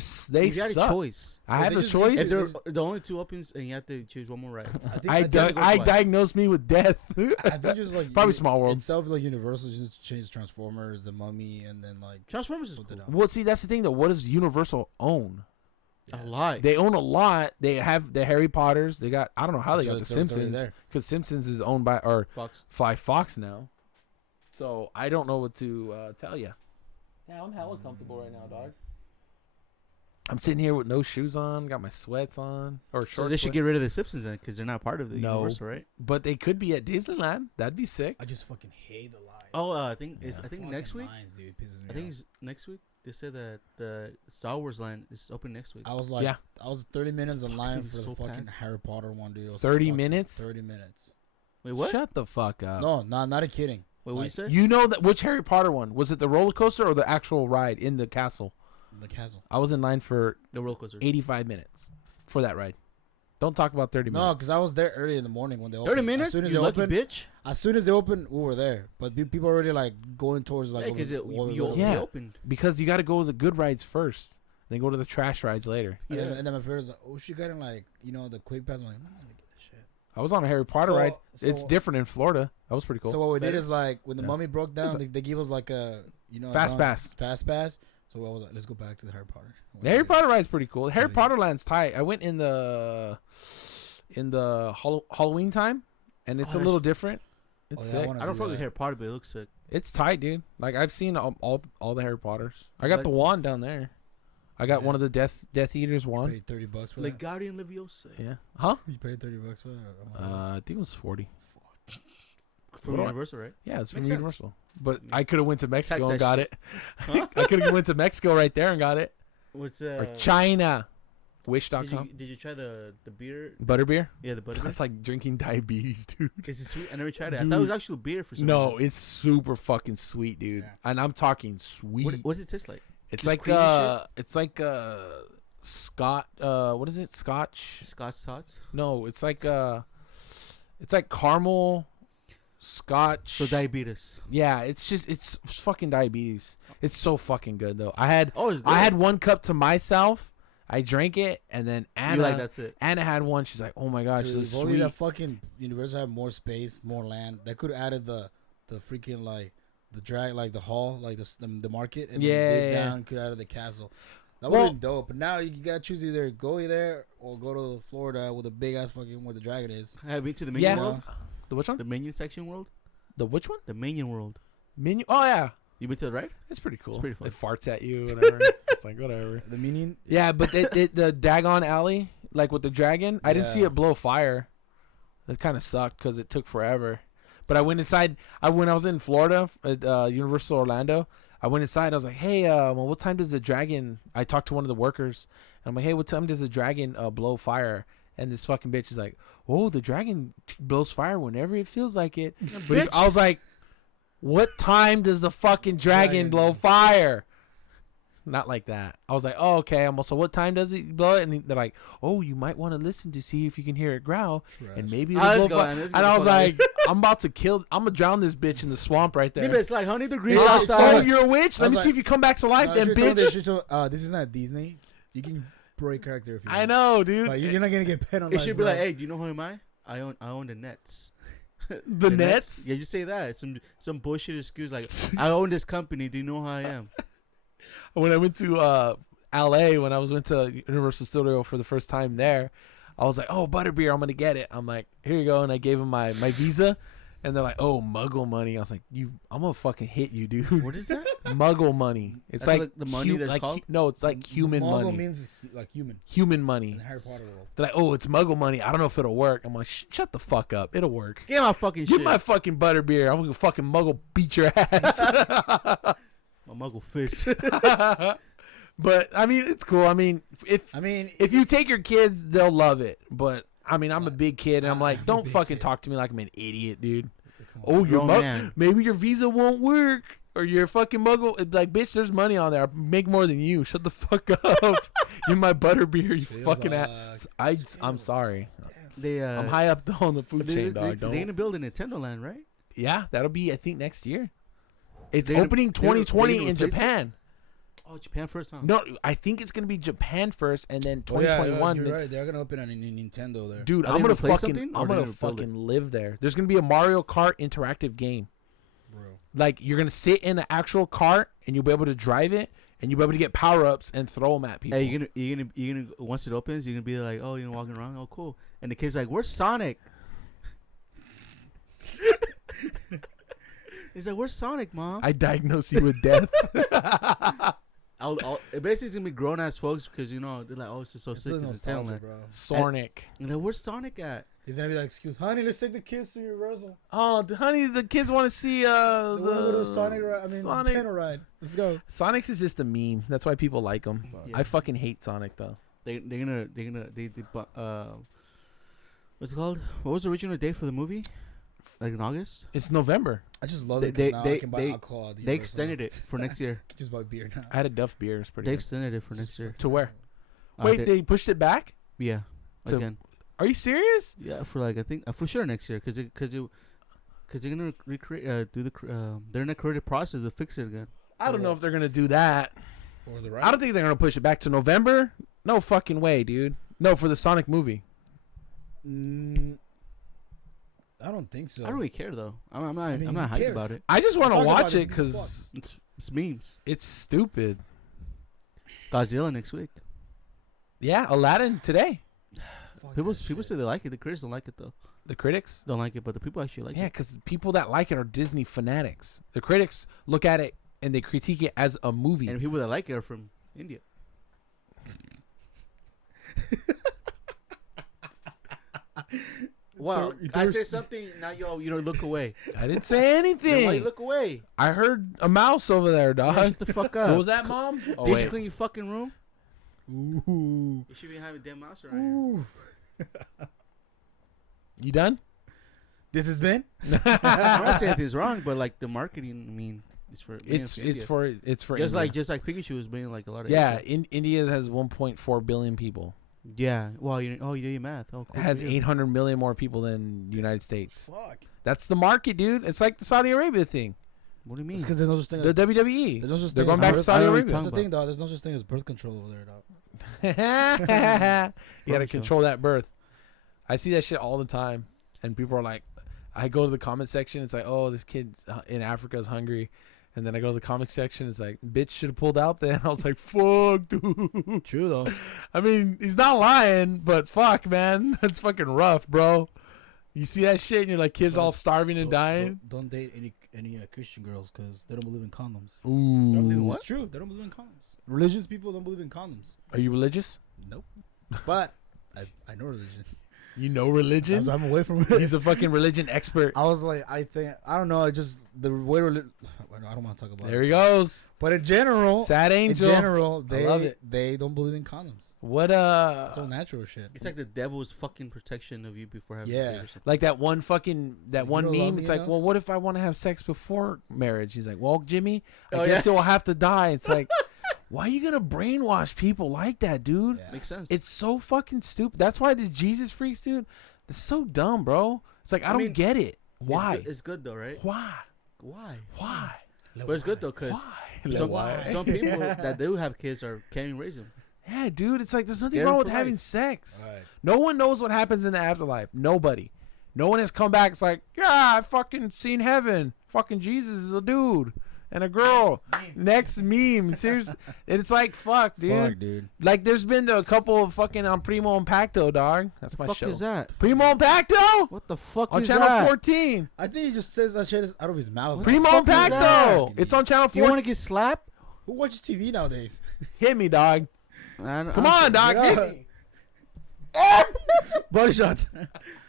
If you had a suck. choice. I Well, have they the just choice. If It's- there the only two options and you have to choose one more ride. I diagnosed me with death. I think just like Probably Small World. itself, like Universal just changed Transformers, the Mummy, and then like Transformers is put it cool. out. Well, see, that's the thing though. What does Universal own? A lot. They own a lot. They have the Harry Potters. They got I don't know how they So got the it's already Simpsons there. because Simpsons is owned by or Fox. Fox now. So I don't know what to tell you. Yeah, I'm hella comfortable right now, dog. I'm sitting here with no shoes on, got my sweats on or So short. they should get rid of the Simpsons then, because they're not part of the No. Universal, right? But they could be at Disneyland. That'd be sick. I just fucking hate the lines. Oh, I think Yeah. I think Fucking next week. lines, dude, pisses me I think off. it's next week. They said that the Star Wars land is open next week. I was like, Yeah. I was 30 minutes in fuck line seems for so the fucking packed. Harry Potter one, dude. It was 30 fucking minutes? 30 minutes. Wait, what? Shut the fuck up. No, not a kidding. Wait, what you like- said? You know that which Harry Potter one? Was it the roller coaster or the actual ride in the castle? The castle. I was in line for The roller coaster. 85 minutes for that ride. Don't talk about 30 No, minutes. because I was there early in the morning when they opened. 30 As minutes? soon as You they lucky opened, bitch. as soon as they opened, we were there. But people already like going towards like. Yeah, because over- Yeah. opened. Because you got to go to the good rides first, then go to the trash rides later. And, then, Yeah. and then my friend was like, "Oh, she got in like the quick pass." I'm like, "No, let me get this shit." I was on a Harry Potter So- ride. It's so- different in Florida. That was pretty cool. So what we did Better? is like when the Yeah. mummy broke down, It's they gave us like a Fast pass. Fast pass. So I was like, let's go back to the Harry Potter. The Harry Potter ride's pretty cool. Harry Pretty Potter land's tight. I went in the Halloween time, and it's Oh, a little that's- different. It's Oh, yeah, I sick. wanna I don't do fuck with that. Harry Potter, but it looks sick. It's tight, dude. Like I've seen all the Harry Potters. I got Like- the wand down there. I got Yeah. one of the Death Eaters You wand. paid $30 for Like that. Guardian Leviosa. Yeah. Huh? You paid $30 for that. Oh, I think it was 40. From What do I- Universal, right? Yeah, it's from Makes sense. Universal. But Yeah. I could have went to Mexico Tax and that got shit. it. Huh? I could have went to Mexico right there and got it. What's Or China. Wish.com. Did you try the beer? Butterbeer? Yeah, the butter. That's like drinking diabetes, dude. Is it sweet? I never tried it. I Dude. thought it was actually beer for some No, reason. it's super fucking sweet, dude. Yeah. And I'm talking sweet. What does it taste like? it's just like creamy Scott what is it? Scotch? Scotch tots. No, it's like caramel Scotch. So diabetes. Yeah, it's fucking diabetes. It's so fucking good though. I had Oh, it's good. I had one cup to myself. I drank it, and then You Anna like that's it. Anna had one. She's like, "Oh my gosh, Dude, this if is only sweet." that fucking Universal had more space, more land. They could have added the freaking like the drag, like the hall, like the market, and Yeah, then dig yeah. down could add the castle. That Well- would have been dope. But now you gotta choose either go there or go to Florida with a big ass fucking where the dragon is. Have you been to the Minion Yeah. World? The which one? The Minion section world? The which one? The Minion World. Menu. Oh yeah, You been to the right? it's pretty cool. pretty fun. It farts at you, whatever. It's like whatever. The meaning. Yeah, but the Dagon Alley, like with the dragon, I didn't see Yeah. it blow fire. That kind of sucked because it took forever. But I went inside. When I was in Florida at Universal Orlando, I went inside. I was like, "Hey, well, what time does the dragon?" I talked to one of the workers, and I'm like, "Hey, what time does the dragon blow fire?" And this fucking bitch is like, "Oh, the dragon blows fire whenever it feels like it." But bitch. I was like, what time does the fucking dragon blow fire? Not like that. I was like, oh, okay. I'm also, what time does it blow it? And they're like, oh, you might want to listen to see if you can hear it growl. Trash. And maybe Ah, it'll let's blow go, fire. man. Let's And get I the was fuck outta like, I'm about to kill, I'm going to drown this bitch in the swamp right there. Maybe it's like 100 degrees Yeah, Oh, outside. you're a witch? I Let was me like- see if you come back to life then, bitch. This is not Disney. You can break character if you want. I know, dude. Like, you're not gonna get paid on It life, should be bro. like, hey, do you know who am I? I own the Nets. The Nets? Yeah, you say that. Some bullshit excuse like, I own this company. Do you know who I am? When I went to LA, when I went to Universal Studio for the first time there, I was like, oh, butterbeer, I'm going to get it. I'm like, here you go. And I gave them my Visa. And they're like, oh, muggle money. I was like, I'm going to fucking hit you, dude. What is that? Muggle money. It's That's like like the money that's like, called? no, it's like human Mongol money. means like human Human money. in the Harry Potter world. They're like, oh, it's muggle money. I don't know if it'll work. I'm like, shut the fuck up. It'll work. Get my fucking Give shit. my fucking butterbeer. I'm going to fucking muggle beat your ass. My muggle fist. But, I mean, it's cool. I mean, if you take your kids, they'll love it. But I mean, I'm a big kid, and I'm like, I'm a don't big fucking kid. talk to me like I'm an idiot, dude. Come Oh, on. your Grown man. maybe your Visa won't work, or your fucking muggle. It's like, bitch, there's money on there. I make more than you. Shut the fuck up. You my butterbeer, you Chill, fucking dog. ass. I'm sorry. They I'm high up on the food chain, dog. They're Don't. gonna build a Nintendo Land, right? Yeah, that'll be I think next year. It's They're gonna- opening they're gonna 2020 in replace it? Japan. Oh, Japan first, huh? No, I think it's gonna be Japan first, and then Oh, yeah, 2021. you're right. They're gonna open a Nintendo there. Dude, Are I'm they gonna replace fucking, something, or I'm they're gonna gonna build it? fucking live there. There's gonna be a Mario Kart interactive game. Bro. Like you're gonna sit in an actual cart, and you'll be able to drive it, and you'll be able to get power ups and throw them at people. Hey, you're gonna once it opens, you're gonna be like, oh, you're walking around, oh, cool. And the kid's like, where's Sonic? He's like, where's Sonic, mom? I diagnose you with death. It basically is gonna be grown ass folks because you know they're like, oh, this is so It's sick. still This is Nintendo nostalgia, Land. bro. Sornic. And like, where's Sonic at? He's gonna be like, excuse, honey, let's take the kids to Universal. Oh, honey, the kids want to see The the Sonic ride. I mean, Sonic. Nintendo ride. Let's go. Sonic's is just a meme. That's why people like him. Yeah. I fucking hate Sonic though. They what's it called? What was the original date for the movie? Like in August? It's November. I just love They- it because now they- I can buy they- alcohol. At the They Universal. extended it for next year. I can just buy beer now. I had a Duff beer. It's pretty They good. extended it for next year. To where? Uh, Wait, they pushed it back? yeah, to- again. Are you serious? Yeah, for like I think for sure next year because they're gonna recreate they're in a creative process to fix it again. I don't know if they're gonna do that. For the I ride. don't think they're gonna push it back to November. No fucking way, dude. No, for the Sonic movie. I don't think so. I don't really care though. I'm not. I mean, I'm not who hyped cares? about it. I just want to Talk about watch it, it because because It's memes. it's stupid. Godzilla next week. Yeah, Aladdin today. Fuck People that people shit. say they like it. The critics don't like it though. The critics. Don't like it, but the people actually like Yeah, it. because people that like it are Disney fanatics. The critics look at it and they critique it as a movie. And people that like it are from India. Well, I say something now. You don't look away. I didn't say Then why anything. you look away? I heard a mouse over there, Yeah, dog. shut the fuck up. What was that, Mom? Oh, Did you wait. clean your fucking room? Ooh. You should be having a damn mouse around here. Ooh. You done? This has been. I'm not saying anything's wrong, but like the marketing, I mean, it's for It's for just India. like Pikachu was bringing like a lot of Yeah, India. India has 1.4 billion people. Yeah. Well, you did your math. Oh, It cool. has Yeah. 800 million more people than the United States. Fuck. That's the market, dude. It's like the Saudi Arabia thing. What do you mean? It's because there's no such thing. The As, WWE. there's no such They're thing going as back to birth- Saudi I don't Arabia. That's the talking thing, dog. There's no such thing as birth control over there, dog. You gotta Probably so. control that birth. I see that shit all the time, and people are like, I go to the comment section. It's like, oh, this kid in Africa is hungry, and then I go to the comic section. It's like, bitch should have pulled out then. I was like, fuck, dude. True though. I mean, he's not lying, but fuck, man, that's fucking rough, bro. You see that shit, and you're like, kids all starving and dying. Don't date any Christian girls because they don't believe in condoms. Ooh, They don't believe in It's true. They don't believe in condoms. Religious people don't believe in condoms. Are you religious? Nope. But I know religion. You know religion? That's why I'm away from it. He's a fucking religion expert. I was like, I don't know. I just the way I don't want to talk about There it. he goes. But in general, Sad angel. they love it. They don't believe in condoms. What It's all natural shit. It's like the devil's fucking protection of you before having Yeah. kids or something. like that one fucking You one don't love meme. me It's like, enough? well, what if I want to have sex before marriage? He's like, well, Jimmy, I Oh, guess yeah. you'll have to die. It's like, why are you gonna brainwash people like that, dude? Yeah. Makes sense. It's so fucking stupid. That's why these Jesus freaks, dude. They're so dumb, bro. It's like I I don't mean, get it. Why? It's good though, right? Why? Why? Why? But it's good though, cause Why? some, Why? some people that do have kids can't even raise them. Yeah, dude. It's like there's nothing Scared wrong for with having life. sex. Right. No one knows what happens in the afterlife. Nobody. No one has come back. It's like, yeah, I fucking seen heaven. Fucking Jesus is a dude and a girl. Next meme. Seriously. And it's like, fuck, dude. Fuck, dude. Like, there's been a couple of fucking on Primo Impacto, dog. That's my Fuck show. is that? Primo Impacto What the fuck on is Channel that? 14. I think he just says that shit out of his mouth. Primo fuck is Impacto. that? It's on Channel You 14. want to get slapped? Who watches TV nowadays? Hit me, dog. Come on, dog. Yeah. Hit me. Body shots.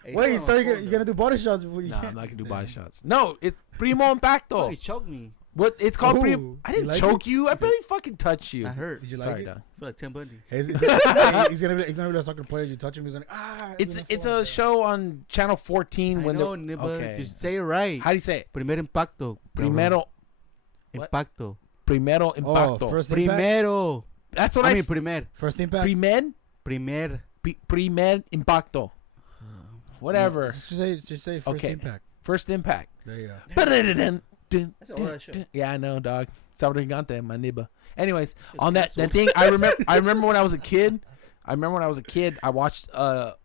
Hey, Wait, you come thought on, you're gonna do body shots before you Nah, can? I'm not gonna do body shots. No, it's Primo Impacto. He choked me. What? It's called Ooh, Primo. I you didn't like choke you. I barely fucking touched you. I hurt. Did you Sorry, like it? dog. I feel like Tim Bundy. He's gonna be a soccer player. You touch him, he's like, ah. It's a show on Channel 14 I when know, the Nibba. okay. Just say it right. How do you say it? Primer impacto. Primero, what? Impacto. primero impacto. First impact. Primero. That's what I I mean, s- primer. First impact. Primer, Primer. primer impacto. Whatever. Just say first Okay. impact. First impact. There you go. That's an alright show. Yeah, I know, dog. Sabra gigante, my nibba. Anyways, on It's that thing, I remember when I was a kid. I watched a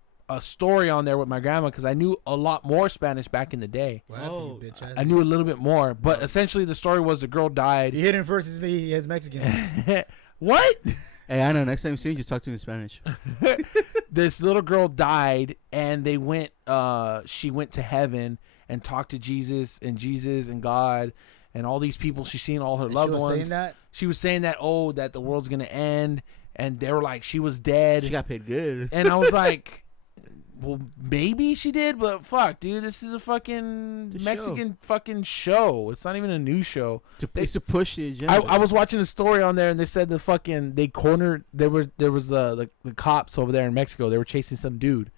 story on there with my grandma because I knew a lot more Spanish back in the day. What happened, Oh, you bitch ass? I knew a little bit more, but essentially the story was the girl died. He hit him first. He has Mexican. What? Hey, I know. Next time you see me, just talk to me in Spanish. This little girl died, and they went. She went to heaven and talked to Jesus and God and all these people. She's seen all her And loved she was ones. saying that. She was saying that that the world's gonna end, and they were like she was dead. She got paid good. And I was like, well, maybe she did, but fuck, dude, this is a fucking The Mexican fucking show. It's not even a new show. It's to push the agenda. I was watching a story on there, and they said they cornered. There was the cops over there in Mexico. They were chasing some dude,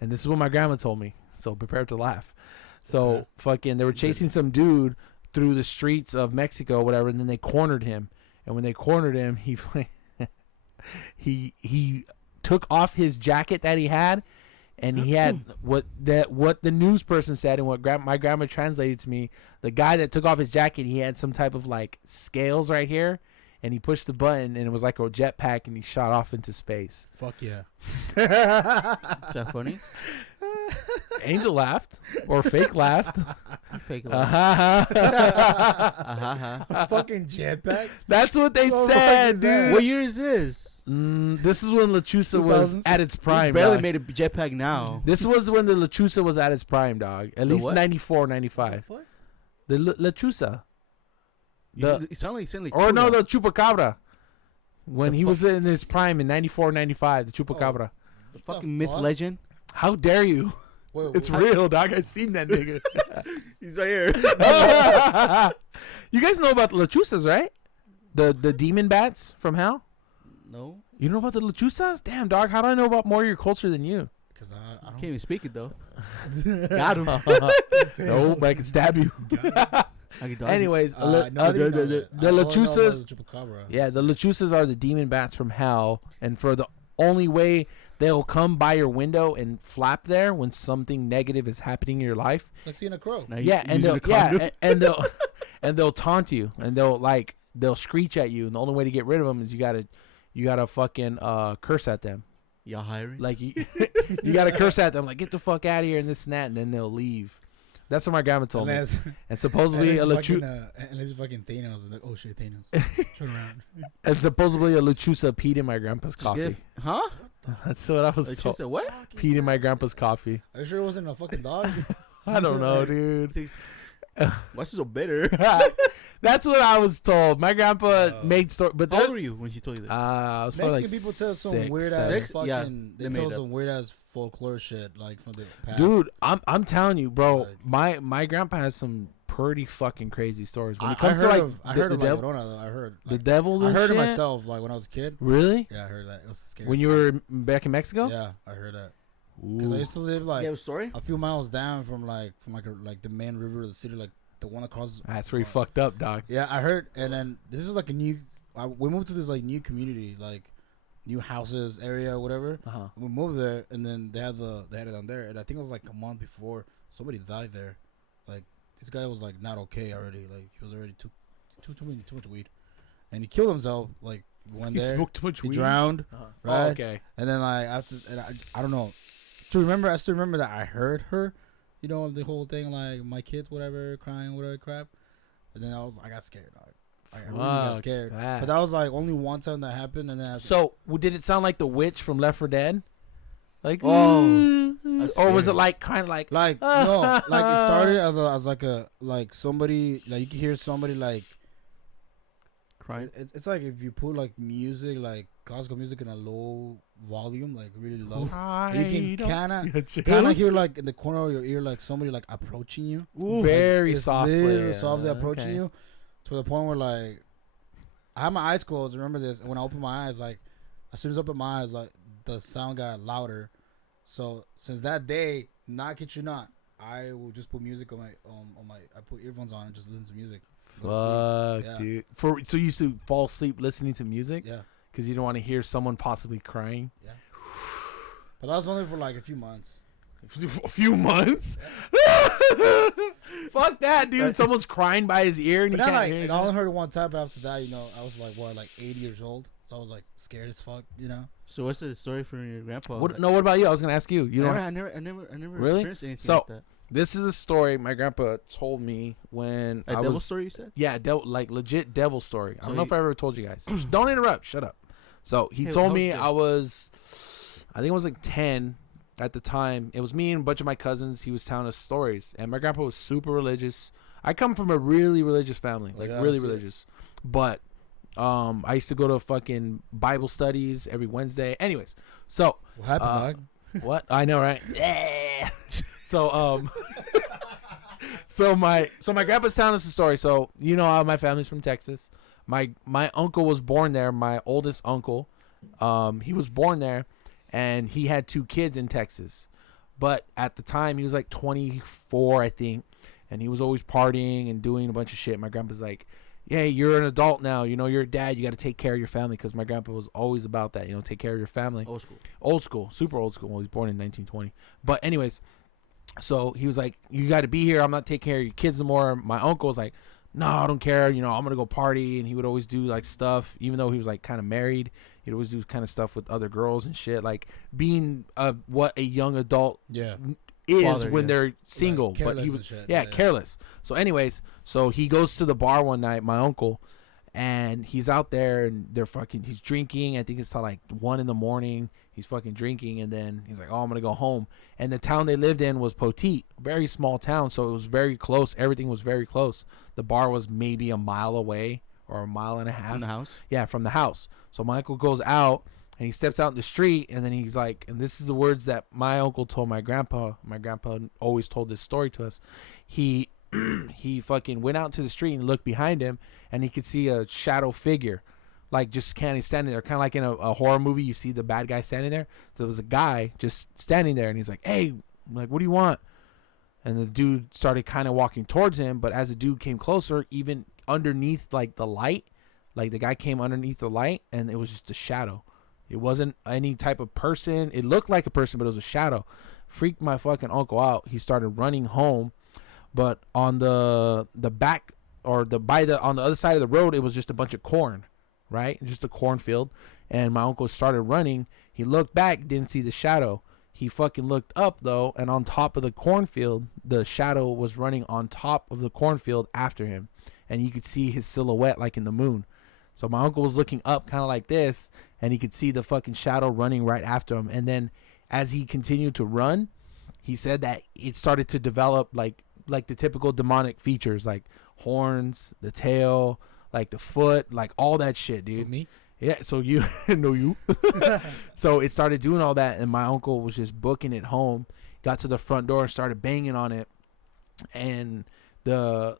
and this is what my grandma told me. So prepare to laugh. So fucking, they were chasing some dude through the streets of Mexico, whatever, and then they cornered him. And when they cornered him, he took off his jacket that he had, and he had what the news person said, and what my grandma translated to me. The guy that took off his jacket, he had some type of like scales right here, and he pushed the button, and it was like a jetpack, and he shot off into space. Fuck yeah. Is that funny? Angel laughed or fake laughed. You fake it. Fucking jetpack. That's what they What the fuck said, is that? dude. What year is this? This is when Lechusa was 2000s? at its You prime. barely dog. made a jetpack now. This was when the Lechusa was at its prime, dog. At The least what? 94, 95. What? The Lechusa. It sounded like Or no, Tula. the Chupacabra. When The he fuck? was in his prime in 94, 95, the Chupacabra. The fucking myth legend. How dare you? Wait, It's real, dog. I seen that nigga. He's right here. You guys know about the Lechusas, right? The demon bats from hell? No, You know about the Lechusas? Damn, dog. How do I know about more of your culture than you? Because I can't don't. even speak it though. Got him. No, but I can stab you. I can dodge Anyways, No, I didn't know that. the I only know about Lechusas. the Chupacabra. Yeah, the Lechusas are the demon bats from hell, and for the only way they'll come by your window and flap there when something negative is happening in your life. It's like seeing a crow. Now you Yeah, and using they'll a condom? and they'll taunt you, and they'll screech at you, and the only way to get rid of them is you gotta fucking curse at them. Y'all hiring? Like you gotta curse at them, like get the fuck out of here and this and that, and then they'll leave. That's what my grandma told me. And supposedly a Lechusa. Unless fucking Thanos. Like, oh shit, Thanos. Turn around. And supposedly a Lechusa peed in my grandpa's Just coffee. huh? That's what I was Like you told. said, what? Peed in my grandpa's coffee. Are you sure it wasn't a fucking dog? I don't know, dude. Why is she so bitter? That's what I was told. My grandpa Oh. made story, but How there, old were you when she told you this? I was probably Mexican like people tell some 6, weird 7. ass Six? fucking. Yeah, they they tell made it some weird ass folklore shit like from the past. Dude, I'm telling you, bro. Like- My grandpa has some pretty fucking crazy stories when I it comes to heard like of, I the, heard the of like devil, Llorona, though. I heard the like, devil. I and heard it shit? myself like when I was a kid. Really? Yeah, I heard that. It was scary. When you were back in Mexico? Yeah, I heard that. Because I Ooh. used to live like you have a story? a few miles down from like the main river of the city, like the one across. That's pretty fucked up, dog. Yeah, I heard, and then this is like a new. We moved to this like new community, like new houses area, whatever. Uh-huh. We moved there, and then they had it down there, and I think it was like a month before somebody died there. Like this guy was like not okay already. Like he was already too much weed, and he killed himself. Like went You there, smoked too much he weed. drowned, Uh-huh. right? Oh, okay. and then like after, and I don't know. I still remember that I heard her, you know, the whole thing like my kids, whatever, crying, whatever crap, and then I got scared. Dog. I really got Fuck scared. that. But that was like only one time that happened, and then after, So, did it sound like the witch from Left 4 Dead? Like, Oh, that's or was it scary. like kind of like like no, like it started as like a like somebody like you can hear somebody like Crying. it's like if you put like music like classical music in a low volume, like really low, you can kind of hear like in the corner of your ear like somebody like approaching you. very It's softly, literally softly approaching okay. you to the point where like I had my eyes closed. Remember this? And when I opened my eyes, like as soon as I opened my eyes, like the sound got louder. So since that day, not kid you not, I will just put music on my I put earphones on and just listen to music. Go to Fuck, sleep. Yeah. dude. So you used to fall asleep listening to music Yeah, because you don't want to hear someone possibly crying. yeah. But that was only for like a few months. A few months. Fuck that, dude. Someone's crying by his ear and But he then can't like hear I only it. heard it one time. But after that, you know, I was like what, like 80 years old. So I was like scared as fuck. You know. So what's the story from your grandpa? What? No, what about you? I was gonna ask you. You know, I never Really? experienced anything So, like that. this is a story my grandpa told me when A I devil was story, you said? Yeah, like legit devil story. I So don't know you- if I ever told you guys. Don't interrupt. Shut up. So he Hey, told how me was it? I think I was like 10 at the time. It was me and a bunch of my cousins. He was telling us stories, and my grandpa was super religious. I come from a really religious family, like Yeah, I really see it. religious. But I used to go to fucking Bible studies every Wednesday. Anyways, so What happened, dog? what? I know, right? Yeah. So so my grandpa's telling us a story. So you know how my family's from Texas. My uncle was born there. My oldest uncle, he was born there, and he had 2 kids in Texas. But at the time, he was like 24, I think, and he was always partying and doing a bunch of shit. My grandpa's like, "Yeah, you're an adult now. You know, you're a dad. You got to take care of your family." Because my grandpa was always about that. You know, take care of your family. Old school. Super old school. He was born in 1920. But anyways, so he was like, "You got to be here. I'm not taking care of your kids no more." My uncle was like, "No, I don't care. You know, I'm gonna go party." And he would always do like stuff, even though he was like kind of married. He'd always do kind of stuff with other girls and shit, like being what a young adult Yeah. is Father, when yeah. they're single. Like, but careless he and was shit. yeah, careless. So anyways, so he goes to the bar one night, my uncle, and he's out there and he's drinking. I think it's till like 1 a.m. He's fucking drinking, and then he's like, "Oh, I'm gonna go home." And the town they lived in was Poteet, very small town, so it was very close. Everything was very close. The bar was maybe a mile away or a mile and a half. In the house? Yeah, from the house. So my uncle goes out and he steps out in the street, and then he's like, and this is the words that my uncle told my grandpa. My grandpa always told this story to us. He he fucking went out to the street and looked behind him, and he could see a shadow figure, like just kind of standing there, kind of like in a horror movie. You see the bad guy standing there. So there was a guy just standing there, and he's like, "Hey, like, what do you want?" And the dude started kind of walking towards him, but as the dude came closer, even underneath like the light, like the guy came underneath the light, and it was just a shadow. It wasn't any type of person. It looked like a person, but it was a shadow. Freaked my fucking uncle out. He started running home, but on the back or on the other side of the road, it was just a bunch of corn, right? Just a cornfield. And my uncle started running. He looked back, didn't see the shadow. He fucking looked up though, and on top of the cornfield, the shadow was running on top of the cornfield after him, and you could see his silhouette like in the moon. So my uncle was looking up kind of like this, and he could see the fucking shadow running right after him. And then as he continued to run, he said that it started to develop like like the typical demonic features, like horns, the tail, like the foot, like all that shit, So dude. me? Yeah, so you know you. So it started doing all that, and my uncle was just booking it home. Got to the front door and started banging on it, and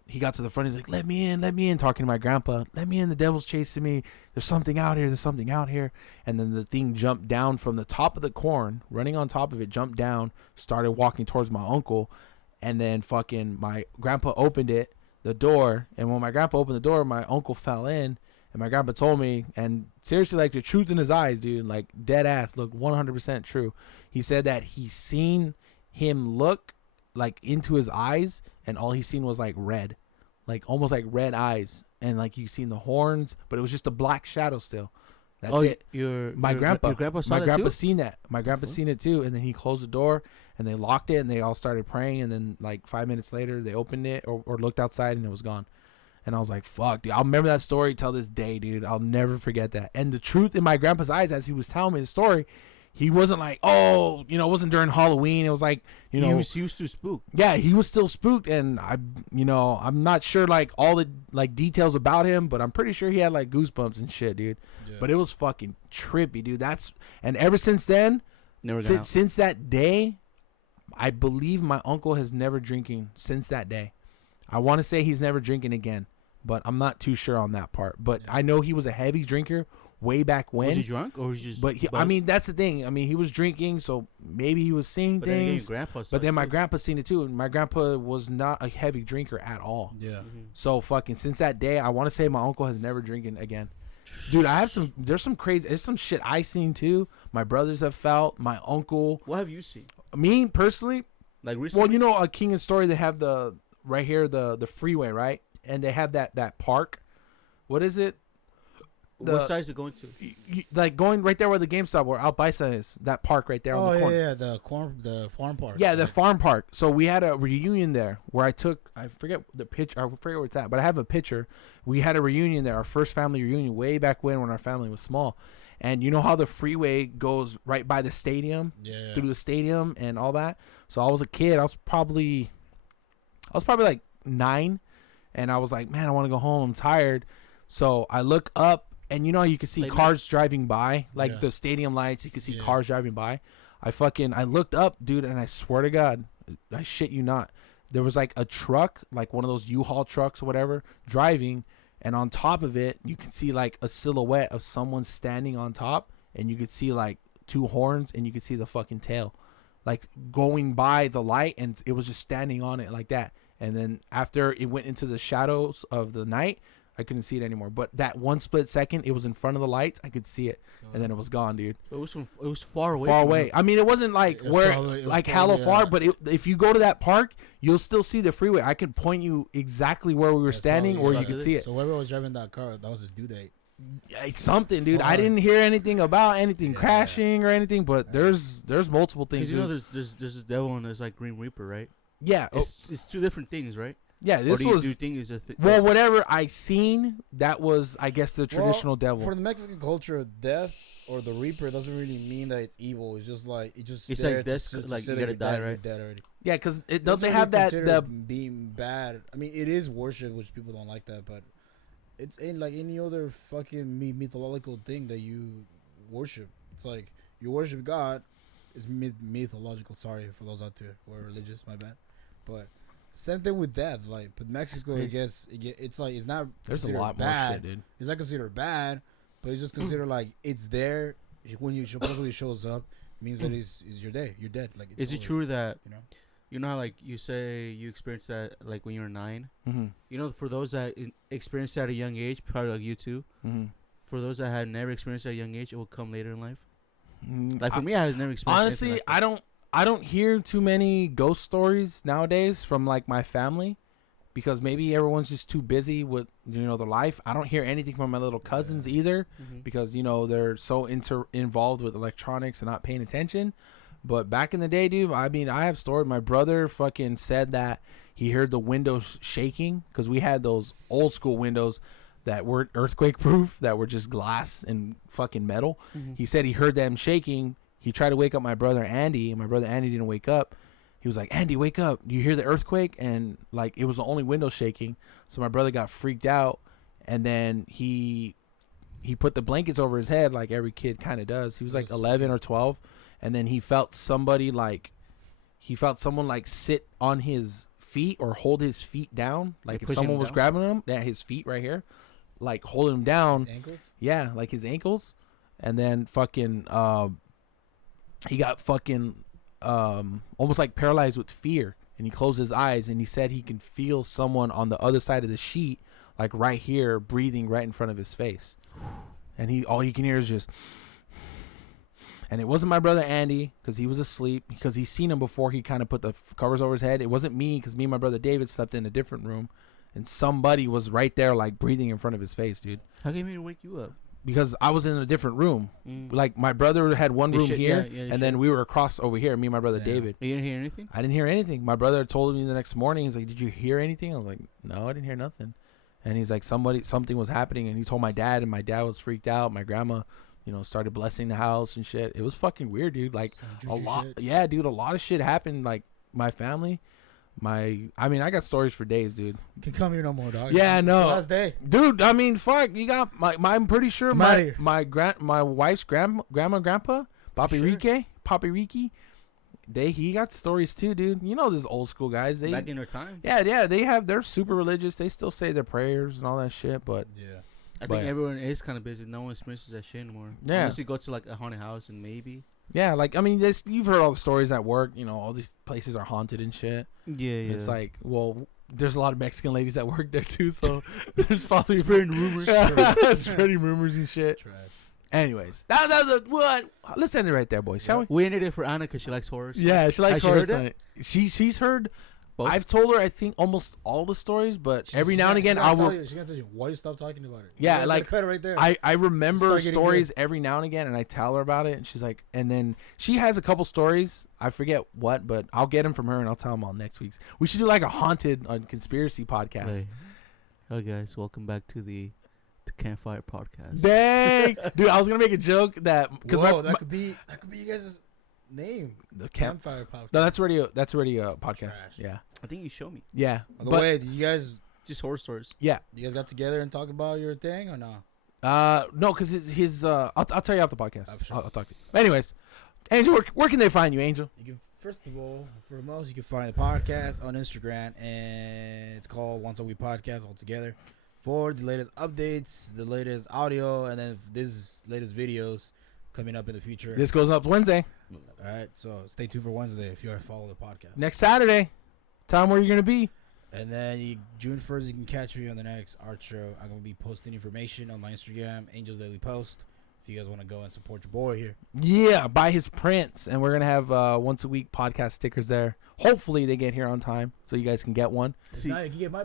he got to the front. He's like, let me in, talking to my grandpa. Let me in, the devil's chasing me. There's something out here. And then the thing jumped down from the top of the corn, running on top of it, jumped down, started walking towards my uncle, and then fucking my grandpa opened the door, and when my grandpa opened the door, my uncle fell in. And my grandpa told me, and seriously, like the truth in his eyes, dude, like dead ass, look 100% true. He said that he seen him look like into his eyes, and all he seen was like red, like almost like red eyes, and like you seen the horns, but it was just a black shadow still. That's it. Your Grandpa saw my that grandpa too? seen that. My grandpa seen it too, and then he closed the door, and they locked it, and they all started praying, and then like 5 minutes later, they opened it or looked outside, and it was gone. And I was like, fuck, dude. I'll remember that story till this day, dude. I'll never forget that. And the truth in my grandpa's eyes as he was telling me the story, he wasn't like, oh, it wasn't during Halloween. It was like, He was used to spook. yeah, he was still spooked. And I'm not sure like all the like details about him, but I'm pretty sure he had like goosebumps and shit, dude. Yeah. But it was fucking trippy, dude. And ever since then, Never got out. since that day, I believe my uncle has never drinking since that day. I want to say he's never drinking again, but I'm not too sure on that part. But I know he was a heavy drinker way back when. Was he drunk or was he just? But I buzzed? mean, that's the thing. I mean, he was drinking, so maybe he was seeing But then again, your things. grandpa saw But then it my too. grandpa seen it too, and my grandpa was not a heavy drinker at all. Yeah. Mhm. So fucking since that day, I want to say my uncle has never drinking again. Dude, there's some shit I seen too. My brothers have felt. My uncle, What have you seen? me personally. Like recently? Well, a King and Story, they have right here the freeway, right, and they have that park. What is it? what side is it going to? Like going right there where the GameStop, where Al Paisa is, that park right there on Oh the yeah, corner. yeah, the farm park. Yeah, the right? farm park. So we had a reunion there where I forget the picture, I forget where it's at, but I have a picture. We had a reunion there, our first family reunion way back when our family was small. And you know how the freeway goes right by the stadium, Yeah. through the stadium and all that. So I was a kid. I was probably like 9, and I was like, man, I want to go home. I'm tired. So I look up, and you know how you can see Like cars driving by, like Yeah. the stadium lights. You can see Yeah. cars driving by. I looked up, dude, and I swear to God, I shit you not, there was like a truck, like one of those U-Haul trucks or whatever, driving, and on top of it, you can see like a silhouette of someone standing on top, and you could see like 2 horns, and you could see the fucking tail, like going by the light, and it was just standing on it like that. And then after it went into the shadows of the night, I couldn't see it anymore. But that one split second, it was in front of the lights. I could see it, and then it was gone, dude. It was far away. Far from away. you. I mean, it wasn't like It was where, probably- it was like probably, hella far. yeah. But if you go to that park, you'll still see the freeway. I could point you exactly where we were That's standing, probably- or so you could see it. So whoever was driving that car, that was his due date. It's something, dude. I Fuck. didn't hear anything about anything Yeah. crashing or anything, but there's multiple things. Because you know, dude. there's this devil and there's like Green Reaper, right? Yeah, It's 2 different things, right? yeah. Or This do you, was do you think is a thing? well, whatever I seen. That was, I guess, the traditional devil. For the Mexican culture, death or the Reaper doesn't really mean that it's evil. It's just like it's It's there like to- death, to like say you that gotta you're die, dead, you're right? dead already. Yeah, because it Doesn't doesn't have that consider the being bad. I mean, it is worship, which people don't like that, but it's in like any other fucking mythological thing that you worship. It's like you worship God. It's mythological. Sorry for those out there who are religious. My bad. But same thing with death. Like, but Mexico, I crazy. guess it's like it's not. there's a considered lot more bad. shit, dude. It's not considered bad, but it's just considered like it's there when you supposedly shows up. Means that it's your day. You're dead. Like, it's Is it over, true that You know. you know how like you say you experienced that like when you were 9? Mm-hmm. You know, for those that experienced that at a young age, probably like you too. Mm-hmm. For those that had never experienced it at a young age, it will come later in life. Mm, Like for me, I has never experienced. honestly, anything like that. I don't hear too many ghost stories nowadays from like my family, because maybe everyone's just too busy with their life. I don't hear anything from my little cousins either, Mhm. because they're so involved with electronics and not paying attention. But back in the day, dude, I mean, I have stories. My brother fucking said that he heard the windows shaking, because we had those old school windows that weren't earthquake proof, that were just glass and fucking metal. Mhm. He said he heard them shaking. He tried to wake up my brother Andy, and my brother Andy didn't wake up. he was like, Andy, wake up. Do you hear the earthquake? And like, it was the only window shaking. So my brother got freaked out. And then he put the blankets over his head like every kid kind of does. He was like 11 or 12. And then he felt someone like sit on his feet or hold his feet down. Like if someone was grabbing him, his feet right here, like holding him down. His ankles? Yeah, like his ankles. And then fucking, he got fucking almost like paralyzed with fear. And he closed his eyes and he said he can feel someone on the other side of the sheet, like right here, breathing right in front of his face. And all he can hear is just... And it wasn't my brother Andy because he was asleep, because he's seen him before. He kind of put the covers over his head. It wasn't me because me and my brother David slept in a different room, and somebody was right there like breathing in front of his face, dude. How came he didn't wake you up? Because I was in a different room. Like my brother had one room here, and then we were across over here. Me and my brother David. You didn't hear anything? I didn't hear anything. My brother told me the next morning. He's like, "Did you hear anything?" I was like, "No, I didn't hear nothing." And he's like, something was happening, and he told my dad, and my dad was freaked out. My grandma, started blessing the house and shit. It was fucking weird, dude. Like a lot, yeah, dude. A lot of shit happened. Like my family, I got stories for days, dude. You can come here no more, dog. Yeah, no. Last day, dude. I mean, fuck. You got I'm pretty sure my wife's grandma and grandpa, Papi Ricky. He got stories too, dude. These old school guys. Back in their time. Yeah. They're super religious. They still say their prayers and all that shit. But yeah. I think everyone is kind of busy. No one experiences that shit anymore. Yeah. Unless you go to like a haunted house and maybe. Yeah, like you've heard all the stories at work. All these places are haunted and shit. Yeah. It's like, well, there's a lot of Mexican ladies that work there too, so there's probably spreading rumors. Spreading rumors and shit. Trash. Anyways, that what? Let's end it right there, boys. Shall we? We ended it for Anna because she likes horror. Yeah, she likes horror. She's heard. Both? I've told her I think almost all the stories, but every now and again I will. She's gonna tell you why you stop talking about it. Yeah, like cut it right there. I remember stories every now and again, and I tell her about it, and she's like, and then she has a couple stories. I forget what, but I'll get them from her, and I'll tell them all next week's. We should do like a haunted conspiracy podcast. Hey. Hello guys, welcome back to the Campfire Podcast. Dang, dude, I was gonna make a joke that because that could be you guys' name. The Campfire Podcast. No, that's radio. That's a radio podcast. Trash. Yeah. I think you show me. Yeah. By the way, did you guys just horror stories? Yeah. You guys got together and talk about your thing or no? No, because his I'll tell you off the podcast. Sure. I'll talk to you. But anyways, Angel, where can they find you, Angel? You can first of all, for most, you can find the podcast on Instagram, and it's called Once a Week Podcast altogether. For the latest updates, the latest audio, and then this latest videos coming up in the future. This goes up Wednesday. All right, so stay tuned for Wednesday if you already follow the podcast. Next Saturday. Tell them where you're gonna be. And then June 1st, you can catch me on the next art show. I'm gonna be posting information on my Instagram, Angels Daily Post. If you guys want to go and support your boy here. Yeah, buy his prints, and we're gonna have once a week podcast stickers there. Hopefully they get here on time so you guys can get one. Now you can get my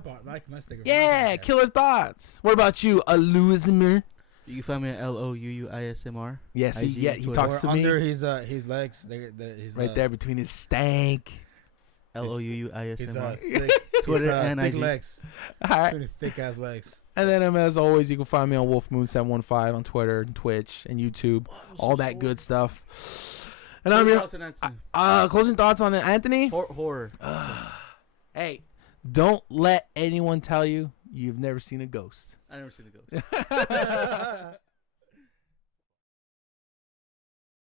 sticker. Yeah, Killer Thoughts. What about you, Alusmer? You can find me at LOUUISMR. Yes, IG, he Twitter. talks to under me. his legs. His, right there between his stank. LOUUISMR. Twitter and thick IG. legs. All right. Thick ass legs. And then, as always, you can find me on WolfMoon715 on Twitter and Twitch and YouTube, all that good stuff. And I'm here. Closing thoughts on it, Anthony. Horror. Hey, don't let anyone tell you you've never seen a ghost. I never seen a ghost.